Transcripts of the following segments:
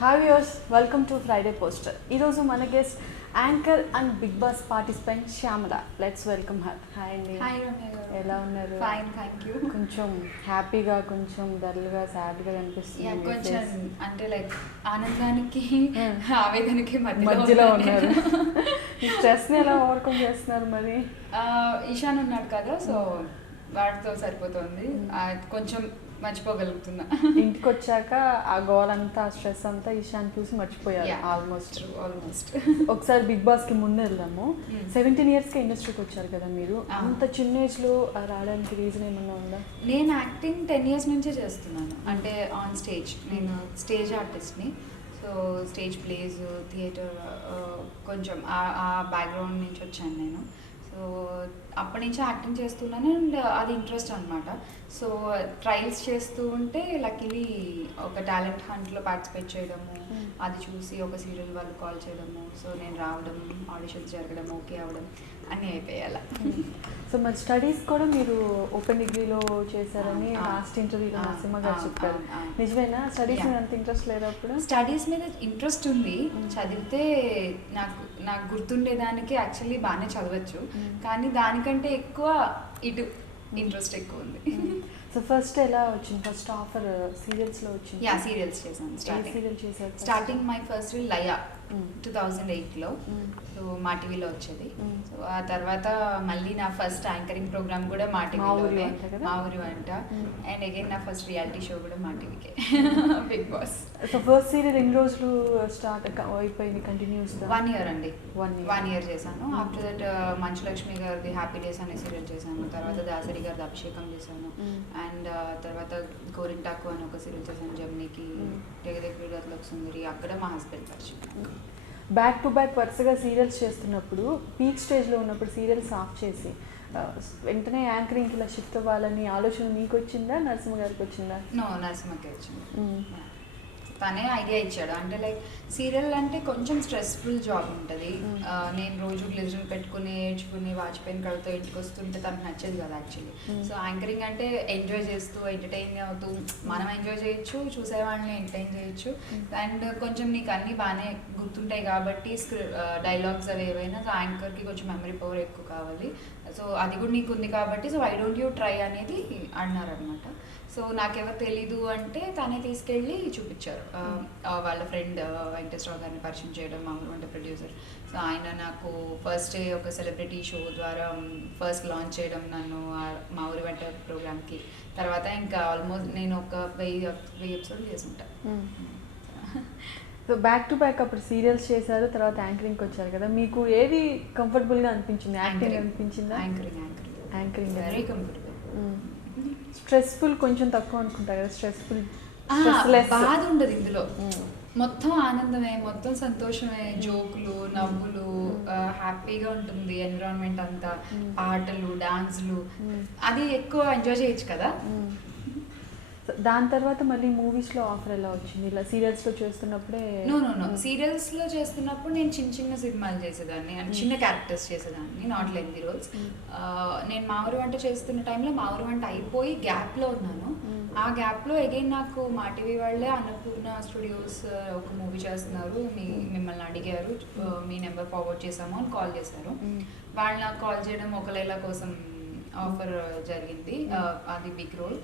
Hi viewers, welcome to Friday poster. ఈరోజు మన guest anchor and Bigg Boss participant Shyamala. Let's welcome her. Hi అండి. Hi Ramya garu. ఎలా ఉన్నారు? Fine, thank you. కొంచెం హ్యాపీగా, కొంచెం డల్గా, సాడ్గా కనిపిస్తుంది. కొంచెం అంటే లైక్ ఆనందానికి ఆవేదనకి మధ్యలో ఉన్నారు. ఈ స్ట్రెస్ని ఎలా ఓవర్కమ్ చేస్తున్నారు మరి? ఈశాన్ ఉన్నాడు కదా, సో వాటితో సరిపోతుంది. కొంచెం మర్చిపోగలుగుతున్నా. ఇంటికి వచ్చాక ఆ గోల్ అంతా, ఆ స్ట్రెస్ అంతా ఈశాన్ చూసి మర్చిపోయారు ఆల్మోస్ట్. ఒకసారి బిగ్ బాస్ కి ముందు వెళ్దాము. 17 years కి ఇండస్ట్రీకి వచ్చారు కదా మీరు. అంత చిన్న ఏజ్ లో రావడానికి రీజన్ ఏమన్నా ఉందా? నేను యాక్టింగ్ 10 years నుంచే చేస్తున్నాను. అంటే ఆన్ స్టేజ్, నేను స్టేజ్ ఆర్టిస్ట్ని. సో స్టేజ్ ప్లేస్, థియేటర్, కొంచెం ఆ బ్యాక్గ్రౌండ్ నుంచి వచ్చాను నేను. సో అప్పటి నుంచి యాక్టింగ్ చేస్తున్నాను అండ్ అది ఇంట్రెస్ట్ అనమాట. సో ట్రయల్స్ చేస్తూ ఉంటే లక్కీలీ ఒక టాలెంట్ హంట్లో పార్టిసిపేట్ చేయడము, అది చూసి ఒక సీరియల్ వాళ్ళు కాల్ చేయడము, సో నేను రావడం, ఆడిషన్స్ జరగడం, ఓకే అవ్వడం అన్నీ అయిపోయాల. సో మరి స్టడీస్ కూడా మీరు ఓపెన్ డిగ్రీలో చేశారని లాస్ట్ ఇంటర్వ్యూలో నరసింహ గారు చెప్పారు. నిజమేనా? స్టడీస్ మీద అంత ఇంట్రెస్ట్ లేదా? అప్పుడు స్టడీస్ మీద ఇంట్రెస్ట్ ఉంది. చదివితే నాకు గుర్తుండేదానికి యాక్చువల్లీ బాగానే చదవచ్చు, కానీ దానికంటే ఎక్కువ ఇటు ఇంట్రెస్ట్ ఎక్కువ ఉంది. సో ఫస్ట్ ఎలా వచ్చింది? ఫస్ట్ ఆఫర్ సీరియల్స్లో వచ్చింది? సీరియల్స్ చేశాను. సీరియల్ చేశారు? స్టార్టింగ్ మై ఫస్ట్ లయా 2008లో. సో మా టీవీలో వచ్చేది. సో ఆ తర్వాత మళ్ళీ నా ఫస్ట్ యాంకరింగ్ ప్రోగ్రామ్ కూడా మా టీవీలోనే, మా ఊరి వంట. అండ్ అగైన్ నా ఫస్ట్ రియాలిటీ షో కూడా మా టీవీకే, Bigg Boss. So first serial ఎన్ని రోజులు స్టార్ట్ అయిపోయింది కంటిన్యూస్? 1 year అండి. 1 year చేశాను. ఆఫ్టర్ దట్ మంచులక్ష్మి గారిది హ్యాపీ డేస్ అనే సీరియల్ చేశాను. తర్వాత దాసరి గారిది అభిషేకం చేశాను. అండ్ తర్వాత గోరింటాకు అని ఒక సీరియల్ చేశాను జమ్నీకి, టెగదెగ్గులకు సుందరి. అక్కడ మా హస్బెండ్ పరిచయం. బ్యాక్ టు బ్యాక్ వరుసగా సీరియల్స్ చేస్తున్నప్పుడు, పీక్ స్టేజ్లో ఉన్నప్పుడు సీరియల్స్ ఆఫ్ చేసి వెంటనే యాంకరింగ్కి ఇలా షిఫ్ట్ అవ్వాలని ఆలోచన మీకు వచ్చిందా, నరసింహ గారికి వచ్చిందా? నో, నరసింహకి వచ్చింది. తనే ఐడియా ఇచ్చాడు. అంటే లైక్ సీరియల్ అంటే కొంచెం స్ట్రెస్ఫుల్ జాబ్ ఉంటుంది. నేను రోజు గ్లిజర్ పెట్టుకుని ఏడ్చుకుని వాచిపోయిన కళ్ళతో ఇంటికి వస్తుంటే తనకు నచ్చేది కదా యాక్చువల్లీ. సో యాంకరింగ్ అంటే ఎంజాయ్ చేస్తూ, ఎంటర్టైన్ అవుతూ, మనం ఎంజాయ్ చేయొచ్చు, చూసే వాళ్ళని ఎంటర్టైన్ చేయొచ్చు. అండ్ కొంచెం నీకు అన్నీ బాగానే గుర్తుంటాయి కాబట్టి డైలాగ్స్ అవి ఏవైనా, సో యాంకర్కి కొంచెం మెమరీ పవర్ ఎక్కువ కావాలి. సో అది కూడా నీకు ఉంది కాబట్టి, so why don't you try అనేది అన్నారనమాట. సో నాకెవరు తెలీదు అంటే తనే తీసుకెళ్ళి చూపించారు. వాళ్ళ ఫ్రెండ్ వెంకటేశ్వరరావు గారిని పరిచయం చేయడం, మామూలు వంట ప్రొడ్యూసర్. సో ఆయన నాకు ఫస్ట్ ఒక సెలబ్రిటీ షో ద్వారా ఫస్ట్ లాంచ్ చేయడం నన్ను మా ఊరి వంట ప్రోగ్రామ్కి. తర్వాత ఇంకా ఆల్మోస్ట్ నేను ఒక 1000 ఎపిసోడ్లు చేసుకుంటా. సో బ్యాక్ టు బ్యాక్ అప్పుడు సీరియల్స్ చేశారు, తర్వాత యాంకరింగ్కి వచ్చారు కదా. మీకు ఏది కంఫర్టబుల్గా అనిపించింది? యాక్టింగ్ అనిపించిందా? Anchoring very comfortable. స్ట్రెస్ఫుల్ కొంచెం తక్కువ అనుకుంటా కదా? స్ట్రెస్ఫుల్ బాధ ఉండదు ఇందులో. మొత్తం ఆనందమే, మొత్తం సంతోషమే, జోకులు, నవ్వులు, హ్యాపీగా ఉంటుంది ఎన్విరాన్మెంట్ అంతా. పాటలు, డాన్స్లు, అది ఎక్కువ ఎంజాయ్ చేయొచ్చు కదా. దాని తర్వాత మళ్ళీ మూవీస్లో ఆఫర్ ఎలా వచ్చింది? ఇలా సీరియల్స్లో చేస్తున్నప్పుడే? నో, సీరియల్స్లో చేస్తున్నప్పుడు నేను చిన్న సినిమాలు చేసేదాన్ని, అంటే చిన్న క్యారెక్టర్స్ చేసేదాన్ని, నాట్ లెంతీ రోల్స్. నేను మా ఊరి వంట చేస్తున్న టైంలో మా ఊరి వంట అయిపోయి గ్యాప్లో ఉన్నాను. ఆ గ్యాప్లో అగైన్ నాకు మా టీవీ వాళ్ళే అన్నపూర్ణ స్టూడియోస్ ఒక మూవీ చేస్తున్నారు, మిమ్మల్ని అడిగారు, మీ నెంబర్ ఫార్వర్డ్ చేసాము అని కాల్ చేశారు. వాళ్ళు నాకు కాల్ చేయడం ఒక లైలా కోసం ఆఫర్ జరిగింది. అది బిగ్ రోల్.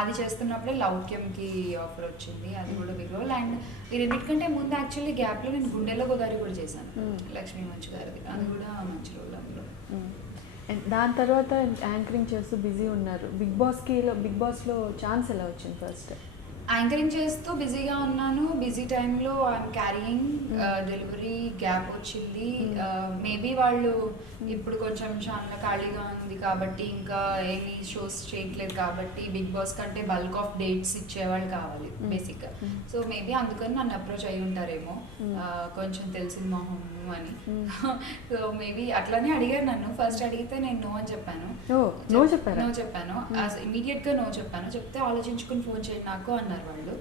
అది చేస్తున్నప్పుడే లౌక్యంకి ఆఫర్ వచ్చింది, అది కూడా బిగ్ రోల్. అండ్ ఈ రెండింటికంటే ముందు యాక్చువల్లీ గ్యాప్లో నేను గుండెలో గోదావరి కూడా చేశాను, లక్ష్మీ మంచు గారిది. అది కూడా మంచి రోల్ అందులో. దాని తర్వాత యాంకరింగ్ చేస్తూ బిజీ ఉన్నారు. బిగ్ బాస్లో ఛాన్స్ ఎలా వచ్చింది? ఫస్ట్ యాంకరింగ్ చేస్తూ బిజీగా ఉన్నాను. బిజీ టైంలో ఐఎమ్ క్యారీయింగ్ డెలివరీ, గ్యాప్ వచ్చింది. మేబీ వాళ్ళు ఇప్పుడు కొంచెం చాలా ఖాళీగా ఉంది కాబట్టి, ఇంకా ఏమీ షోస్ చేయట్లేదు కాబట్టి, బిగ్ బాస్ కంటే బల్క్ ఆఫ్ డేట్స్ ఇచ్చేవాళ్ళు కావాలి బేసిక్గా. సో మేబీ అందుకని నన్ను అప్రోచ్ అయ్యి ఉంటారేమో, కొంచెం తెలిసిన మొహం అని. సో మేబీ అట్లానే అడిగారు నన్ను. ఫస్ట్ అడిగితే నేను నో అని చెప్పాను. ఇమీడియట్గా నో చెప్పాను. చెప్తే ఆలోచించుకుని ఫోన్ చేయండి నాకు అన్నారు వాళ్ళు.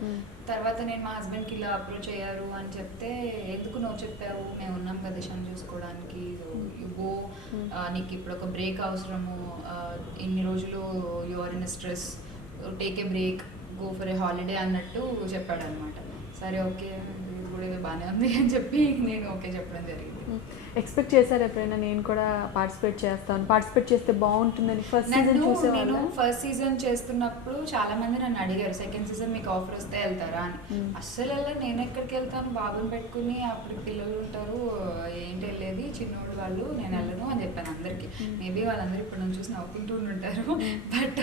తర్వాత నేను మా హస్బెండ్కి ఇలా అప్రోచ్ అయ్యారు అని చెప్తే, ఎందుకు నో చెప్పావు, మేము ఉన్నాం కదా దేశాన్ని చూసుకోవడానికి, గో, నీకు ఇప్పుడు ఒక బ్రేక్ అవసరము, ఇన్ని రోజులు you are in stress, take a break, go for a holiday అన్నట్టు చెప్పాడు అనమాట. సరే ఓకే బాగానే ఉంది అని చెప్పి నేను ఓకే చెప్పడం జరిగింది. ఎక్స్పెక్ట్ చేశారు ఎప్పుడైనా నేను కూడా పార్టిసిపేట్ చేస్తే బాగుంటుందని? ఫస్ట్ సీజన్ చూసేవాళ్ళ? ఫస్ట్ సీజన్ చేస్తున్నప్పుడు చాలా మంది నన్ను అడిగారు సెకండ్ సీజన్ మీకు ఆఫర్ వస్తే వెళ్తారా అని. అస్సలు నేను ఎక్కడికి వెళ్తాను, బాబుని పెట్టుకుని, అప్పుడు పిల్లలు ఉంటారు, ఏంటి వెళ్ళేది, చిన్నోళ్ళు వాళ్ళు, నేను వెళ్ళను అని చెప్పాను అందరికి. మేబీ వాళ్ళందరూ ఇప్పుడు నన్ను చూసి నవ్వుకుంటూ ఉంటారు, but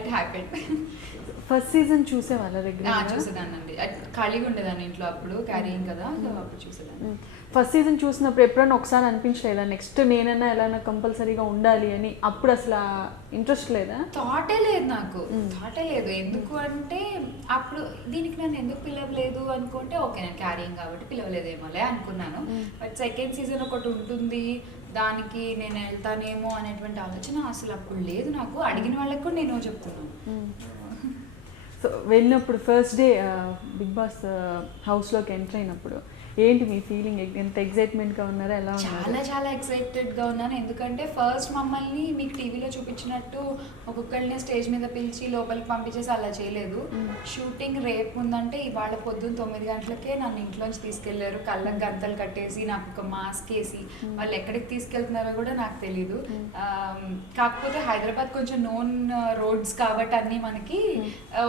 it happened. First season చూసేవాళ్ళ దగ్గర? చూసేదానండి, ఖాళీగా ఉండేదాన్ని ఇంట్లో, అప్పుడు క్యారీయింగ్ కదా, సో అప్పుడు చూసేదాన్ని. ఫస్ట్ సీజన్ చూసినప్పుడు ఎప్పుడైనా ఒకసారి అనిపించలేదా నెక్స్ట్ నేనైనా ఎలా కంపల్సరీగా ఉండాలి అని? అప్పుడు అసలు ఇంట్రెస్ట్ లేదా? థాటే లేదు నాకు, థాటే లేదు. ఎందుకు అంటే అప్పుడు దీనికి నన్ను ఎందుకు పిలవలేదు అనుకుంటే, ఓకే నేను క్యారీయింగ్ కాబట్టి పిలవలేదేమోలే అనుకున్నాను. బట్ సెకండ్ సీజన్ ఒకటి ఉంటుంది, దానికి నేను వెళ్తానేమో అనేటువంటి ఆలోచన అసలు అప్పుడు లేదు నాకు. అడిగిన వాళ్ళకి కూడా నేను చెప్తున్నాను. సో వెళ్ళినప్పుడు ఫస్ట్ డే బిగ్ బాస్ హౌస్లోకి ఎంటర్ అయినప్పుడు ఏంటి మీ ఫీలింగ్? ఎంత ఎక్సైట్మెంట్గా ఉన్నారా, ఎలా ఉన్నారు? చాలా చాలా ఎక్సైటెడ్గా ఉన్నాను. ఎందుకంటే ఫస్ట్ మమ్మల్ని మీకు టీవీలో చూపించినట్టు ఒక్కొక్కరిని స్టేజ్ మీద పిలిచి లోపలికి పంపించేసి అలా చేయలేదు. షూటింగ్ రేపు ఉందంటే ఇవాళ పొద్దున్న 9 గంటలకే నన్ను ఇంట్లోంచి తీసుకెళ్లారు. కళ్ళకు గంతలు కట్టేసి నాకు ఒక మాస్క్ వేసి, వాళ్ళు ఎక్కడికి తీసుకెళ్తున్నారో కూడా నాకు తెలీదు. కాకపోతే హైదరాబాద్ కొంచెం నోన్ రోడ్స్ కాబట్టి అన్నీ మనకి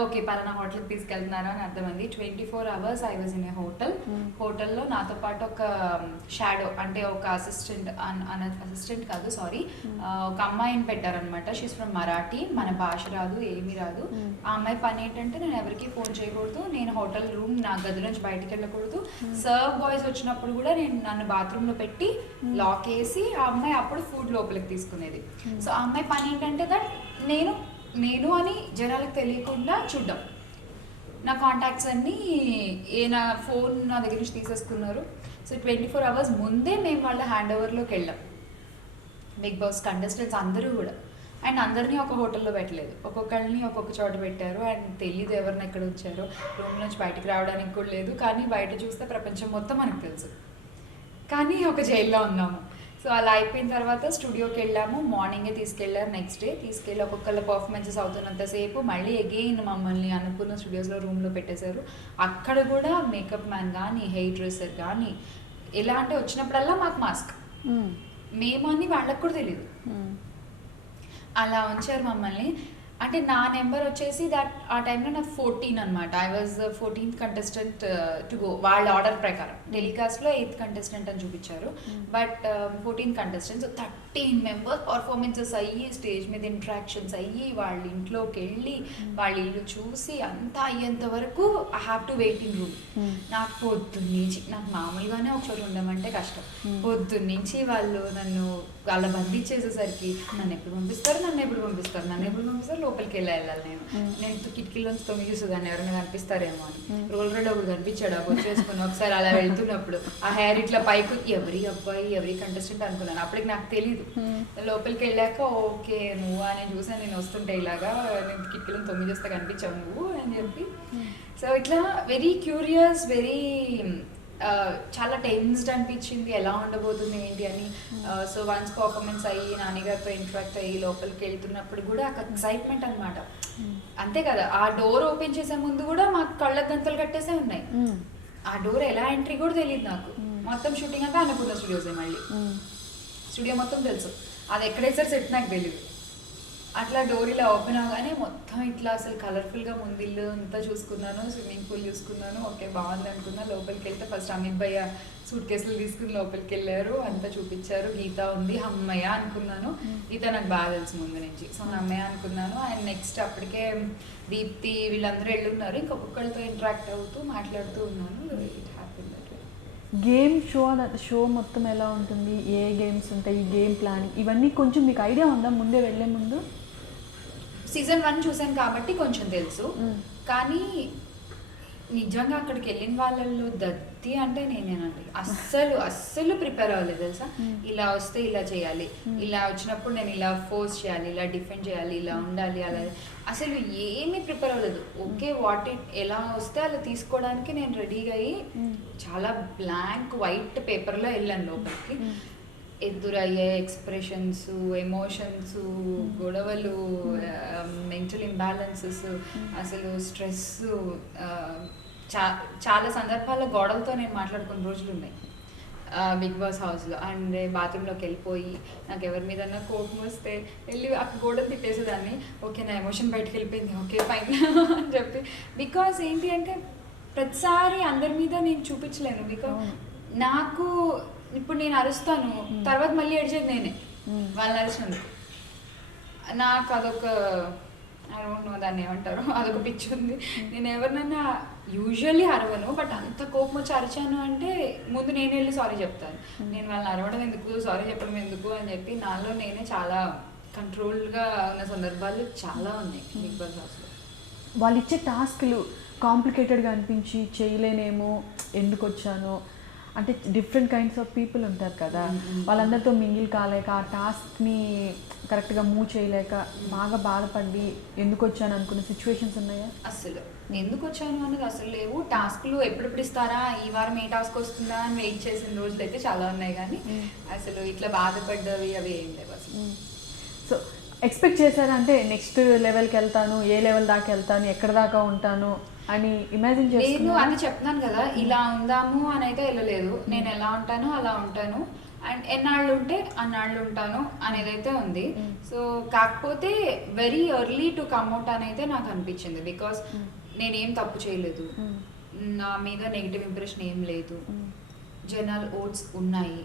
ఓకే పలానా హోటల్కి తీసుకెళ్తున్నారు అని అర్థమైంది. 24 hours I was in a హోటల్లో నాతో పాటు ఒక షాడో అంటే ఒక అసిస్టెంట్ కాదు సారీ, ఒక అమ్మాయిని పెట్టారనమాట. షీస్ ఫ్రమ్ మరాఠీ, మన భాష రాదు, ఏమీ రాదు. ఆ అమ్మాయి పని ఏంటంటే నేను ఎవరికి ఫోన్ చేయకూడదు, నేను హోటల్ రూమ్ నా గది నుంచి బయటికి వెళ్ళకూడదు, సర్వ్ బాయ్స్ వచ్చినప్పుడు కూడా నేను నన్ను బాత్రూంలో పెట్టి లాక్ వేసి ఆ అమ్మాయి అప్పుడు ఫుడ్ లోపలికి తీసుకునేది. సో ఆ అమ్మాయి పని ఏంటంటే దట్ నేను అని జనాలకు తెలియకుండా చూడ్డం. నా కాంటాక్ట్స్ అన్నీ నా ఫోన్ నా దగ్గర నుంచి తీసేసుకున్నారు. సో 24 hours ముందే మేము వాళ్ళ హ్యాండ్ ఓవర్లోకి వెళ్ళాం, బిగ్ బాస్ కంటెస్టెంట్స్ అందరూ కూడా. అండ్ అందరినీ ఒక హోటల్లో పెట్టలేదు, ఒక్కొక్కరిని ఒక్కొక్క చోట పెట్టారు. అండ్ తెలియదు ఎవరిని ఎక్కడ వచ్చారో, రూమ్ నుంచి బయటికి రావడానికి కూడా లేదు. కానీ బయట చూస్తే ప్రపంచం మొత్తం మనకు తెలుసు, కానీ ఒక జైల్లో ఉన్నాము. సో అలా అయిపోయిన తర్వాత స్టూడియోకి వెళ్ళాము, మార్నింగే తీసుకెళ్ళారు. నెక్స్ట్ డే తీసుకెళ్ళి ఒక్కొక్కళ్ళ పర్ఫార్మెన్సెస్ అవుతున్నంతసేపు మళ్ళీ అగైన్ మమ్మల్ని అనుకున్న స్టూడియోస్లో రూమ్లో పెట్టేశారు. అక్కడ కూడా మేకప్ మ్యాన్ కానీ హెయిర్ డ్రెస్సర్ కానీ ఎలా అంటే వచ్చినప్పుడల్లా మాకు మాస్క్, మేము అని వాళ్ళకి కూడా తెలియదు. అలా ఉంచారు మమ్మల్ని. అంటే నా నెంబర్ వచ్చేసి ఆ టైంలో నాకు 14 అనమాట. I was 14th contestant to go. వాళ్ళ ఆర్డర్ ప్రకారం టెలికాస్ట్లో 8th కంటెస్టెంట్ అని చూపించారు, but 14th contestant. So 13 members performances అయ్యి, స్టేజ్ మీద ఇంట్రాక్షన్స్ అయ్యి, వాళ్ళ ఇంట్లోకి వెళ్ళి వాళ్ళ ఇల్లు చూసి అంతా అయ్యేంత వరకు I have to wait in room. నాకు పొద్దున్నుంచి, నాకు మామూలుగానే ఒక చోట ఉండమంటే కష్టం, పొద్దున్నుంచి వాళ్ళు నన్ను వాళ్ళ బంధించేసేసరికి నన్ను ఎప్పుడు పంపిస్తారు లోపలికి వెళ్ళాలి. నేను కిటికీలోంచి తొమ్మిది చూసేదాన్ని ఎవరైనా కనిపిస్తారేమో అని. రోల్ రెడ్ ఒకటి కనిపించాడు, అవి వచ్చేసుకుని ఒకసారి అలా వెళ్తున్నప్పుడు ఆ హెయిర్ ఇట్లా పైకి ఎవరి అబ్బాయి ఎవరి కంటెస్టెంట్ అనుకున్నాను. అప్పటికి నాకు తెలీదు. లోపలికి వెళ్ళాక ఓకే నువ్వు అని చూసాను, నేను వస్తుంటే ఇలాగా నేను కిటికీలో 9 చూస్తే కనిపించావు నువ్వు అని చెప్పి. సో ఇట్లా వెరీ క్యూరియస్, వెరీ చాలా టెన్స్డ్ అనిపించింది ఎలా ఉండబోతుంది ఏంటి అని. సో వన్స్ పర్ఫార్మెన్స్ అయ్యి నాన్నగారితో ఇంటరాక్ట్ అయ్యి లోపలికి వెళ్తున్నప్పుడు కూడా ఒక ఎక్సైట్మెంట్ అనమాట. అంతే కదా, ఆ డోర్ ఓపెన్ చేసే ముందు కూడా మాకు కళ్ళకు గంతలు కట్టేసే ఉన్నాయి. ఆ డోర్ ఎలా ఎంట్రీ కూడా తెలియదు నాకు. మొత్తం షూటింగ్ అంతా అన్నపూర్ణ స్టూడియోసే, మళ్ళీ స్టూడియో మొత్తం తెలుసు, అది ఎక్కడేసారి సెట్ నాకు తెలియదు. అట్లా డోర్ ఇలా ఓపెన్ అవగానే మొత్తం ఇట్లా అసలు కలర్ఫుల్గా ముందిల్లు అంతా చూసుకున్నాను, స్విమ్మింగ్ పూల్ చూసుకున్నాను, ఓకే బాగుంది అనుకున్నా. లోపలికి వెళ్తే ఫస్ట్ అమిత్ భయ్య సూట్ కేసులు తీసుకుని లోపలికి వెళ్ళారు, అంతా చూపించారు. గీత ఉంది, అమ్మయ్య అనుకున్నాను. గీత నాకు బాగా తెలుసు ముందు నుంచి, సో అమ్మయ్య అనుకున్నాను. అండ్ నెక్స్ట్ అప్పటికే దీప్తి వీళ్ళందరూ వెళ్ళున్నారు, ఇంకొకరితో ఇంటరాక్ట్ అవుతూ మాట్లాడుతూ ఉన్నాను. గేమ్ షో మొత్తం ఎలా ఉంటుంది, ఏ గేమ్స్ ఉంటాయి, గేమ్ ప్లానింగ్ ఇవన్నీ కొంచెం మీకు ఐడియా ఉందా ముందే వెళ్ళే ముందు? సీజన్ 1 చూసాను కాబట్టి కొంచెం తెలుసు, కానీ నిజంగా అక్కడికి వెళ్ళిన వాళ్ళల్లో దత్తి అంటే నేనేనండి. అస్సలు ప్రిపేర్ అవ్వలేదు తెలుసా. ఇలా వస్తే ఇలా చేయాలి, ఇలా వచ్చినప్పుడు నేను ఇలా ఫోర్స్ చేయాలి, ఇలా డిఫెండ్ చేయాలి, ఇలా ఉండాలి, అలా అసలు ఏమీ ప్రిపేర్ అవ్వలేదు. ఓకే వాట్ ఎలా వస్తే అలా తీసుకోవడానికి నేను రెడీగా అయ్యి చాలా బ్లాంక్ వైట్ పేపర్లో వెళ్ళాను లోపలికి. ఎదురయ్యే ఎక్స్ప్రెషన్స్, ఎమోషన్స్, గొడవలు, మెంటల్ ఇంబ్యాలెన్సెస్, అసలు స్ట్రెస్, చాలా సందర్భాల్లో గోడలతో నేను మాట్లాడుకున్న రోజులు ఉన్నాయి బిగ్ బాస్ హౌస్లో. అండ్ బాత్రూంలోకి వెళ్ళిపోయి నాకు ఎవరి మీద కోపం వస్తే వెళ్ళి ఆ గోడలు తిట్టేసేదాన్ని. ఓకే, నా ఎమోషన్ బయటకు వెళ్ళిపోయింది, ఓకే ఫైన్ అని చెప్పి. బికాస్ ఏంటి అంటే ప్రతిసారి అందరి మీద నేను చూపించలేను. బికాస్ నాకు ఇప్పుడు నేను అరుస్తాను, తర్వాత మళ్ళీ ఏడ్చేది నేనే వాళ్ళని అరిచినందుకు. నాకు అదొక దాన్ని ఏమంటారు, అదొక పిచ్చి ఉంది. నేను ఎవరినైనా యూజువల్లీ అరవను, బట్ అంత కోపం వచ్చి అరిచాను అంటే ముందు నేను వెళ్ళి సారీ చెప్తాను. నేను వాళ్ళని అరవడం ఎందుకు, సారీ చెప్పడం ఎందుకు అని చెప్పి నాలో నేనే చాలా కంట్రోల్గా ఉన్న సందర్భాలు చాలా ఉన్నాయి బిగ్ బాస్ హౌస్లో. వాళ్ళు ఇచ్చే టాస్క్లు కాంప్లికేటెడ్గా అనిపించి చేయలేనేమో, ఎందుకు వచ్చాను అంటే డిఫరెంట్ కైండ్స్ ఆఫ్ పీపుల్ ఉంటారు కదా, వాళ్ళందరితో మింగిల్ కాలేక ఆ టాస్క్ని కరెక్ట్గా మూవ్ చేయలేక బాగా బాధపడి ఎందుకు వచ్చాను అనుకున్న సిచ్యువేషన్స్ ఉన్నాయా? అసలు ఎందుకు వచ్చాను అన్నది అసలు లేవు. టాస్క్లు ఎప్పుడెప్పుడు ఇస్తారా, ఈ వారం ఏ టాస్క్ వస్తుందా అని వెయిట్ చేసిన రోజులు అయితే చాలా ఉన్నాయి, కానీ అసలు ఇట్లా బాధపడ్డవి అవి ఏం లేవు అసలు. సో ఎక్స్పెక్ట్ చేశారా అంటే నెక్స్ట్ లెవెల్కి వెళ్తాను, ఏ లెవెల్ దాకా వెళ్తాను, ఎక్కడ దాకా ఉంటాను అని ఇమాజిన్ చేసి? నేను అది చెప్తున్నాను కదా, ఇలా ఉందాము అని అయితే వెళ్ళలేదు. నేను ఎలా ఉంటానో అలా ఉంటాను, అండ్ ఎన్నాళ్ళు ఉంటే అన్నాళ్ళు ఉంటాను అనేదైతే ఉంది. సో కాకపోతే వెరీ ఎర్లీ టు కమ్అట్ అని అయితే నాకు అనిపించింది. బికాస్ నేనేం తప్పు చేయలేదు, నా మీద నెగిటివ్ ఇంప్రెషన్ ఏం లేదు, జనరల్ ఓట్స్ ఉన్నాయి,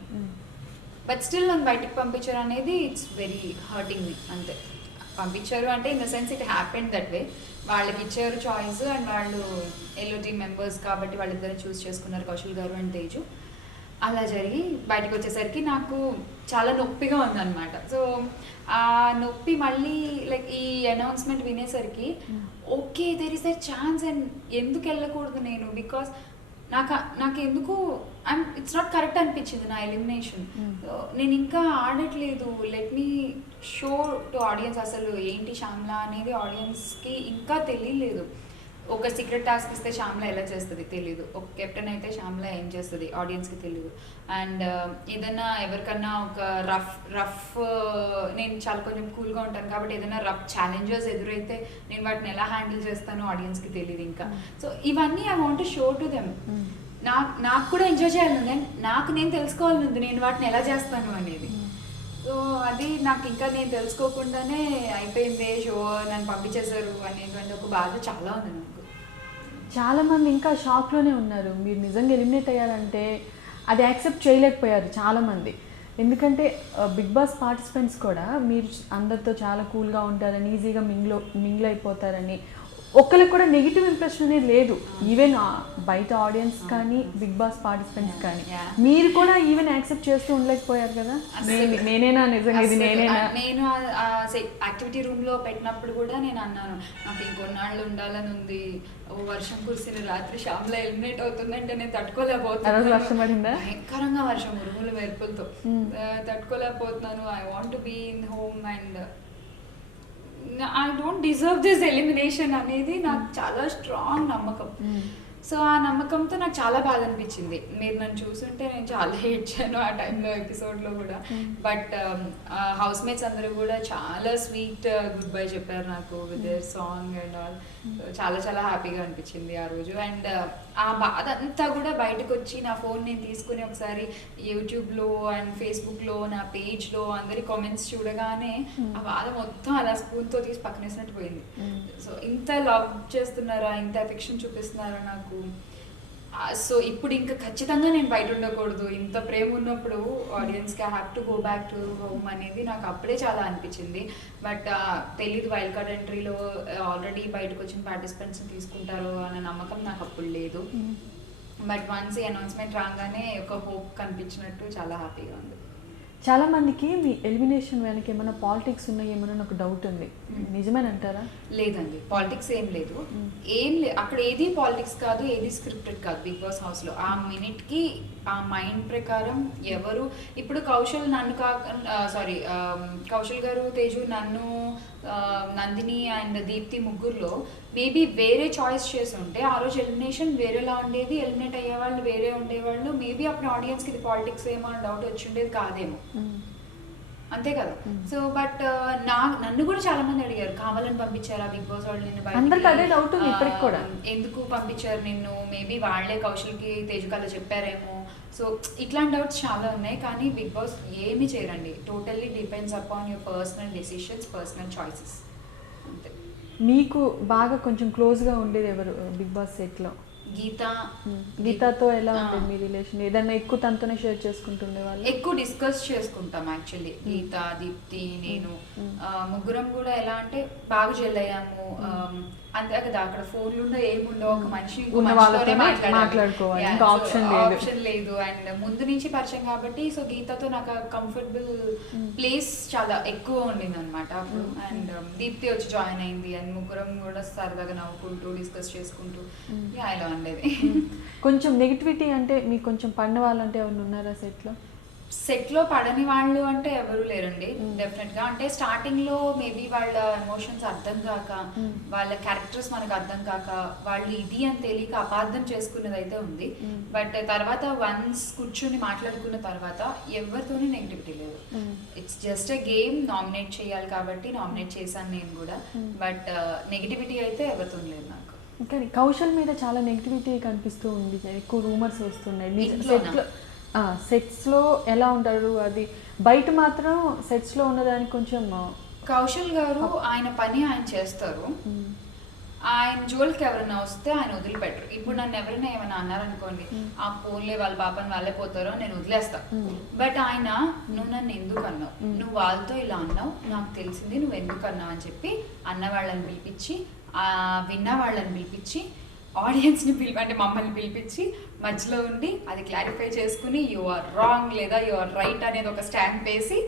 బట్ స్టిల్ నన్ను బయటకు పంపించారు అనేది ఇట్స్ వెరీ హర్టింగ్ మీ. అంతే, పంపించారు అంటే in the sense it happened that way. వాళ్ళకి ఇచ్చారు చాయిస్, అండ్ వాళ్ళు ఎల్ఓటీ మెంబర్స్ కాబట్టి వాళ్ళిద్దరు చూస్ చేసుకున్నారు, కౌశల్ గారు అండ్ తేజు. అలా జరిగి బయటకు వచ్చేసరికి నాకు చాలా నొప్పిగా ఉందన్నమాట. సో ఆ నొప్పి మళ్ళీ లైక్ ఈ అనౌన్స్మెంట్ వినేసరికి okay there is a chance, and ఎందుకు వెళ్ళకూడదు నేను, బికాస్ నాకు ఎందుకు ఇట్స్ నాట్ కరెక్ట్ అనిపించింది నా ఎలిమినేషన్. నేను ఇంకా ఆడట్లేదు, let me show to audience అసలు ఏంటి శ్యామ్లా అనేది ఆడియన్స్కి ఇంకా తెలియలేదు. ఒక సీక్రెట్ టాస్క్ ఇస్తే శ్యామ్లా ఎలా చేస్తుంది తెలీదు, ఒక కెప్టెన్ అయితే శ్యామ్లా ఏం చేస్తుంది ఆడియన్స్కి తెలియదు. అండ్ ఏదైనా ఎవరికన్నా ఒక రఫ్ నేను చాలా కొంచెం కూల్గా ఉంటాను కాబట్టి ఏదైనా రఫ్ ఛాలెంజెస్ ఎదురైతే నేను వాటిని ఎలా హ్యాండిల్ చేస్తానో ఆడియన్స్కి తెలియదు ఇంకా. సో ఇవన్నీ I want to show to them. నాకు కూడా ఎంజాయ్ చేయాలని, నాకు నేను తెలుసుకోవాలని నేను వాటిని ఎలా చేస్తాను అనేది. సో అది నాకు ఇంకా నేను తెలుసుకోకుండానే అయిపోయింది షో, నన్ను పంపించేశారు అనేటువంటి ఒక బాధ చాలా ఉంది నాకు. చాలామంది ఇంకా షాక్లోనే ఉన్నారు, మీరు నిజంగా ఎలిమినేట్ అయ్యారంటే అది యాక్సెప్ట్ చేయలేకపోయారు చాలామంది. ఎందుకంటే బిగ్ బాస్ పార్టిసిపెంట్స్ కూడా మీరు అందరితో చాలా కూల్గా ఉంటారని, ఈజీగా మింగిల్ అయిపోతారని, ఒక్కరికి కూడా నెగిటివ్ ఇంప్రెషన్ అనేది లేదు. ఈవెన్ బయట ఆడియన్స్ కానీ బిగ్ బాస్ పార్టిసిపెంట్స్ కానీ మీరు కూడా ఈవెన్ యాక్సెప్ట్ చేస్తూ ఉండలేకపోయారు కదా. నేనేనా నిజంగా ఇది నేనేనా? నేను యాక్టివిటీ రూమ్లో పెట్టినప్పుడు కూడా నేను అన్నాను, నాకు ఇంకొన్నాళ్ళు ఉండాలని ఉంది, వర్షం కురిసిన రాత్రి శ్యామ్లా ఎలిమినేట్ అవుతుందంటే నేను తట్టుకోలేకపోతున్నాను. వర్షం పడిందా? భయంకరంగా వర్షం, ఉరుములు మెరుపులతో తట్టుకోలేకపోతున్నాను. I want to be in home and I don't deserve this elimination అనేది నాకు చాలా స్ట్రాంగ్ నమ్మకం. సో ఆ నమ్మకంతో నాకు చాలా బాధ అనిపించింది. మీరు నన్ను చూస్తుంటే నేను చాలా ఏడ్చాను ఆ టైంలో ఎపిసోడ్లో కూడా. బట్ హౌస్ మేట్స్ అందరూ కూడా చాలా స్వీట్ గుడ్ బై చెప్పారు నాకు with their song and all. చాలా చాలా హ్యాపీగా అనిపించింది ఆ రోజు. అండ్ ఆ బాధ అంతా కూడా బయటకు వచ్చి నా ఫోన్ నేను తీసుకుని ఒకసారి యూట్యూబ్లో అండ్ ఫేస్బుక్లో నా పేజ్లో అందరి కామెంట్స్ చూడగానే ఆ బాధ మొత్తం అలా స్పూన్తో తీసి పక్కనేసినట్టు పోయింది. సో ఇంత లవ్ చేస్తున్నారా, ఇంత ఎఫెక్షన్ చూపిస్తున్నారా నాకు. సో ఇప్పుడు ఇంకా ఖచ్చితంగా నేను బయట ఉండకూడదు, ఇంత ప్రేమ ఉన్నప్పుడు ఆడియన్స్కి I have to go back to home అనేది నాకు అప్పుడే చాలా అనిపించింది. బట్ తెలీదు వైల్డ్ కార్డ్ ఎంట్రీలో ఆల్రెడీ బయటకు వచ్చిన పార్టిసిపెంట్స్ని తీసుకుంటారు అన్న నమ్మకం నాకు అప్పుడు లేదు. బట్ వన్స్ ఈ అనౌన్స్మెంట్ రాగానే ఒక హోప్ కనిపించినట్టు చాలా హ్యాపీగా ఉంది. చాలామందికి మీ ఎలిమినేషన్ వెనక ఏమైనా పాలిటిక్స్ ఉన్నాయి ఏమైనా నాకు డౌట్ ఉంది, నిజమేనంటారా? లేదండి, పాలిటిక్స్ ఏం లేదు. ఏం లేదు అక్కడ, ఏది పాలిటిక్స్ కాదు, ఏది స్క్రిప్టెడ్ కాదు. బిగ్ బాస్ హౌస్లో ఆ మినిట్కి ఆ మైండ్ ప్రకారం ఎవరు ఇప్పుడు కౌశల్ నన్ను కౌశల్ గారు, తేజు, నన్ను, నందిని అండ్ దీప్తి ముగ్గురులో మేబీ వేరే చాయిస్ చేసి ఉంటే ఆ రోజు ఎలిమినేషన్ వేరేలా ఉండేది, ఎలిమినేట్ అయ్యే వాళ్ళు వేరే ఉండేవాళ్ళు. మేబీ అప్పుడు ఆడియన్స్కి ఇది పాలిటిక్స్ ఏమో అని డౌట్ వచ్చి ఉండేది కాదేమో. అంతే కదా. సో బట్ నన్ను కూడా చాలా మంది అడిగారు, కావాలని పంపించారా బిగ్ బాస్ వాళ్ళు నిన్ను ఎందుకు పంపించారు నిన్ను, మేబీ వాళ్ళే కౌశల్కి తేజుకాలో చెప్పారేమో. సో ఇట్లాంటి డౌట్స్ చాలా ఉన్నాయి. కానీ బిగ్ బాస్ ఏమీ చేయరండి, totally depends upon your personal decisions, personal choices అంతే. మీకు బాగా కొంచెం క్లోజ్గా ఉండేది ఎవరు బిగ్ బాస్ సెట్లో? గీతాతో ఎలా ఉంటుంది మీ రిలేషన్? ఏదైనా ఎక్కువ తనతోనే షేర్ చేసుకుంటుండే వాళ్ళు? ఎక్కువ డిస్కస్ చేసుకుంటాం యాక్చువల్లీ. గీత, దీప్తి, నేను ముగ్గురం కూడా ఎలా అంటే బాగా జెల్ అయ్యాము. అంతే కదా, అక్కడ ఫోన్లు ఏముండవు, ఒక మనిషి మాట్లాడుకోవాలి, ఆప్షన్ లేదు. అండ్ ముందు నుంచి పరిచయం కాబట్టి సో గీతతో నాకు కంఫర్టబుల్ ప్లేస్ చాలా ఎక్కువ ఉండింది అనమాట అప్పుడు. అండ్ దీప్తి వచ్చి జాయిన్ అయింది అండ్ ముగ్గురం కూడా సరదాగా నవ్వుకుంటూ డిస్కస్ చేసుకుంటూ ఇలా ఉండేది. కొంచెం నెగిటివిటీ అంటే మీకు కొంచెం పడిన వాళ్ళు అంటే ఎవరు ఉన్నారా సెట్లో పడని వాళ్ళు అంటే ఎవరు లేరండి డెఫినెట్ గా. అంటే స్టార్టింగ్ లో మేబీ వాళ్ళ ఎమోషన్స్ అర్థం కాక, వాళ్ళ క్యారెక్టర్స్ మనకు అర్థం కాక, వాళ్ళు ఇది అని తెలియక అపార్థం చేసుకున్నది అయితే ఉంది. బట్ తర్వాత వన్స్ కూర్చొని మాట్లాడుకున్న తర్వాత ఎవరితోనే నెగిటివిటీ లేదు. It's just a game, nominate చేయాలి కాబట్టి నామినేట్ చేశాను నేను కూడా. బట్ నెగిటివిటీ అయితే ఎవరితో లేదు నాకు. కానీ కౌశల్ మీద చాలా నెగిటివిటీ కనిపిస్తూ ఉంది, ఎక్కువ రూమర్స్ వస్తున్నాయి. సెట్స్లో ఎలా ఉంటారు అది, బయట మాత్రం సెట్స్లో ఉన్నదానికి కొంచెం. కౌశల్ గారు ఆయన పని ఆయన చేస్తారు, ఆయన జోలికి ఎవరైనా వస్తే ఆయన వదిలిపెట్టరు. ఇప్పుడు నన్ను ఎవరైనా ఏమైనా అన్నారనుకోండి, ఆ పోలే వాళ్ళ పాపని వాళ్ళే పోతారో నేను వదిలేస్తా. బట్ ఆయన నువ్వు నన్ను ఎందుకు అన్నావు, నువ్వు వాళ్ళతో ఇలా అన్నావు, నాకు తెలిసింది నువ్వు ఎందుకు అన్నావు అని చెప్పి అన్న వాళ్ళని పిలిపించి, విన్న వాళ్ళని పిలిపించి, ఆడియన్స్ని అంటే మమ్మల్ని పిలిపించి మధ్యలో ఉండి అది క్లారిఫై చేసుకుని యు ఆర్ రాంగ్ లేదా యు ఆర్ రైట్ అనేది ఒక స్టాంప్ వేసి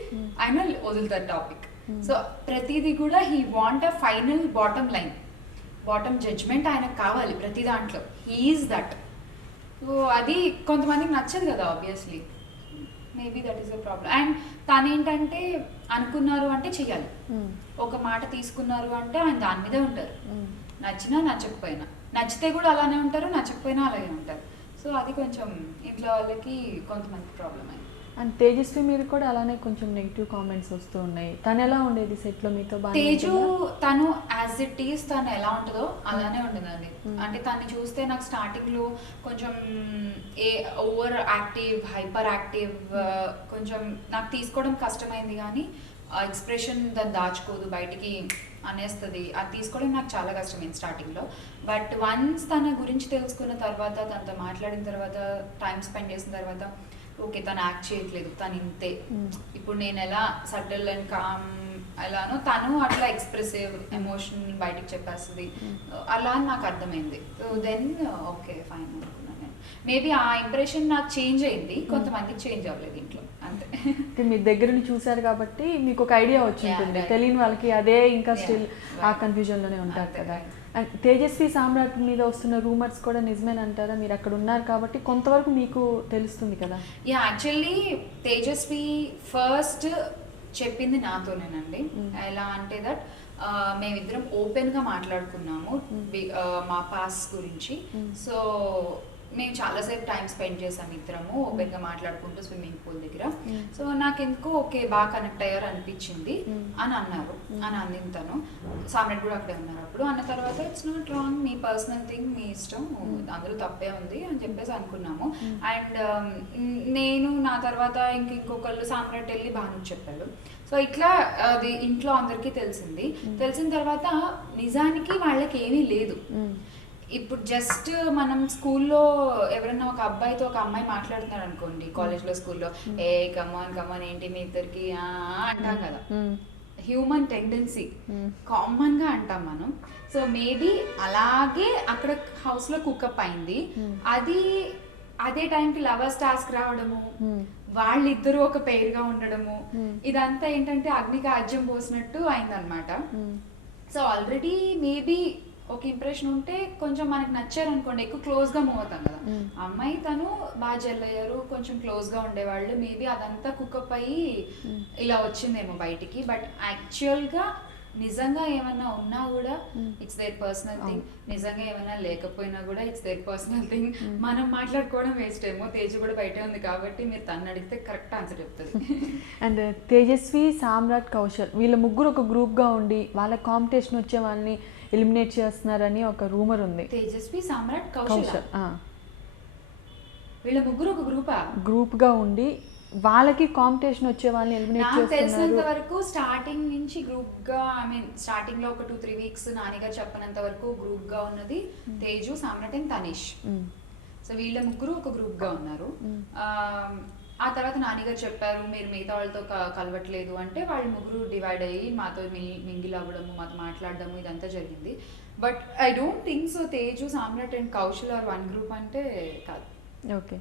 ఆయన వదులుతారు టాపిక్. సో ప్రతిదీ కూడా he want a final bottom line, bottom judgement ఆయనకు కావాలి ప్రతి దాంట్లో. He's that. సో అది కొంతమందికి నచ్చదు కదా obviously, maybe that is a problem. And తనేంటంటే అనుకున్నారు అంటే చెయ్యాలి, ఒక మాట తీసుకున్నారు అంటే ఆయన దాని మీదే ఉంటారు, నచ్చినా నచ్చకపోయినా. నచ్చితే కూడా అలానే ఉంటారు, నచ్చకపోయినా అలాగే ఉంటారు. సో అది కొంచెం ఇంట్లో వాళ్ళకి కొంతమంది ప్రాబ్లం అయింది. అండ్ తేజస్వి మీరు కూడా అలానే కొంచెం నెగిటివ్ కామెంట్స్ వస్తూ ఉన్నాయి. తను ఎలా ఉండేది సెట్లో మీతో? తేజు తను యాజ్ ఇట్ ఈస్ తను ఎలా ఉంటుందో అలానే ఉండదండి. అంటే తను చూస్తే నాకు స్టార్టింగ్ లో కొంచెం ఓవర్ యాక్టివ్, హైపర్ యాక్టివ్, కొంచెం నాకు తీసుకోవడం కష్టమైంది. కానీ ఎక్స్ప్రెషన్ దాన్ని దాచుకోదు, బయటికి అనేస్తుంది. అది తీసుకోవడం నాకు చాలా కష్టమైంది స్టార్టింగ్లో. బట్ వన్స్ తన గురించి తెలుసుకున్న తర్వాత, తనతో మాట్లాడిన తర్వాత, టైం స్పెండ్ చేసిన తర్వాత, ఓకే తను యాక్ట్ చేయట్లేదు, తను ఇంతే. ఇప్పుడు నేను ఎలా సటిల్ అండ్ కామ్ ఎలానో తను అట్లా ఎక్స్ప్రెసివ్, ఎమోషన్ బయటికి చెప్పేస్తుంది, అలా అని నాకు అర్థమైంది. సో దెన్ ఓకే ఫైన్ అనుకున్నాను నేను. మేబీ ఆ ఇంప్రెషన్ నాకు చేంజ్ అయింది, కొంతమందికి చేంజ్ అవ్వలేదు ఇంట్లో, అంతే. మీరు దగ్గరని చూసారు కాబట్టి మీకు ఒక ఐడియా వచ్చి ఉంటుంది, తెలియని వాళ్ళకి అదే ఇంకా స్టిల్ ఆ కన్ఫ్యూజన్లోనే ఉంటారు కదా. అండ్ తేజస్వి సామ్రాట్ మీద వస్తున్న రూమర్స్ కూడా నిజమేనంటారా? మీరు అక్కడ ఉన్నారు కాబట్టి కొంతవరకు మీకు తెలుస్తుంది కదా. యాక్చువల్లీ తేజస్వి ఫస్ట్ చెప్పింది నాతోనేనండి. ఎలా అంటే దట్ మేమిద్దరం ఓపెన్గా మాట్లాడుకున్నాము మా పాస్ గురించి. సో మేము చాలాసేపు టైం స్పెండ్ చేసాం ఇద్దరము ఓపెన్గా మాట్లాడుకుంటూ స్విమ్మింగ్ పూల్ దగ్గర. సో నాకెందుకో ఓకే బాగా కనెక్ట్ అయ్యారు అనిపించింది అని అన్నారు, అని అందిన తను. సామ్రాట్ కూడా అక్కడే ఉన్నారు అప్పుడు. అన్న తర్వాత ఇట్స్ నాట్ రాంగ్, మీ పర్సనల్ థింగ్, మీ ఇష్టం, అందులో తప్పే ఉంది అని చెప్పేసి అనుకున్నాము. అండ్ నేను నా తర్వాత ఇంకొకళ్ళు సామ్రాట్ వెళ్ళి బాగా చెప్పారు. సో ఇట్లా అది ఇంట్లో అందరికీ తెలిసింది. తెలిసిన తర్వాత నిజానికి వాళ్ళకి ఏమీ లేదు. ఇప్పుడు జస్ట్ మనం స్కూల్లో ఎవరైనా ఒక అబ్బాయితో ఒక అమ్మాయి మాట్లాడుతున్నారు అనుకోండి, కాలేజ్లో స్కూల్లో, ఏ కమాన్ కమాన్ ఏంటి మీ ఇద్దరికి అంటాం కదా, హ్యూమన్ టెండెన్సీ, కామన్ గా అంటాం మనం. సో మేబీ అలాగే అక్కడ హౌస్ లో కుకప్ అయింది. అది అదే టైంకి లవర్స్ టాస్క్ రావడము, వాళ్ళిద్దరూ ఒక పెయిర్ గా ఉండడము, ఇదంతా ఏంటంటే అగ్నికి ఆజ్యం పోసినట్టు అయిందనమాట. సో ఆల్రెడీ మేబీ ఒక ఇంప్రెషన్ ఉంటే కొంచెం మనకి నచ్చారు అనుకోండి, ఎక్కువ క్లోజ్ గా మూవ్ అవుతాం కదా. అమ్మాయి తను బాగా జెల్ అయ్యారు, కొంచెం క్లోజ్ గా ఉండేవాళ్ళు, మేబీ అదంతా కుకప్ అయ్యి ఇలా వచ్చిందేమో బయటికి. బట్ యాక్చువల్ గా నిజంగా ఏమన్నా ఉన్నా కూడా ఇట్స్ దేర్ పర్సనల్ థింగ్, నిజంగా ఏమైనా లేకపోయినా కూడా ఇట్స్ దేర్ పర్సనల్ థింగ్. మనం మాట్లాడుకోవడం వేస్ట్ ఏమో. తేజు కూడా బయటే ఉంది కాబట్టి మీరు తను అడిగితే కరెక్ట్ ఆన్సర్ చెప్తుంది. అండ్ తేజస్వి, సామ్రాట్, కౌశల్ వీళ్ళ ముగ్గురు ఒక గ్రూప్గా ఉండి వాళ్ళ కాంపిటీషన్ వచ్చే వాళ్ళని ఎలిమినేట్ చేస్తున్నారని ఒక రూమర్ ఉంది. తేజస్వి, సామ్రాట్, కౌశల్ వీళ్ళ ముగ్గురు ఒక గ్రూప్గా ఉండి వాళ్ళకి కాంపిటీషన్ వచ్చే వాళ్ళని ఎలిమినేట్ చేస్తున్నారు. తెలిసినంత వరకు స్టార్టింగ్ నుంచి గ్రూప్ గా, ఐ మీన్ స్టార్టింగ్ లో ఒక 2-3 వీక్స్ నానిగారు చెప్పినంత వరకు గ్రూప్ గా ఉన్నది తేజు, సామ్రాట్ అండ్ తనీష్. సో వీళ్ళ ముగ్గురు ఒక గ్రూప్ గా ఉన్నారు. ఆ తర్వాత నానిగారు చెప్పారు మీరు మిగతా వాళ్ళతో కలవట్లేదు అంటే వాళ్ళు ముగ్గురు డివైడ్ అయ్యి మాతో మింగిల్ అవ్వడము, మాతో మాట్లాడడము ఇదంతా జరిగింది. But I don't think so Teju, Samrat and Kaushal are one group అంటే కాదు. ఓకే.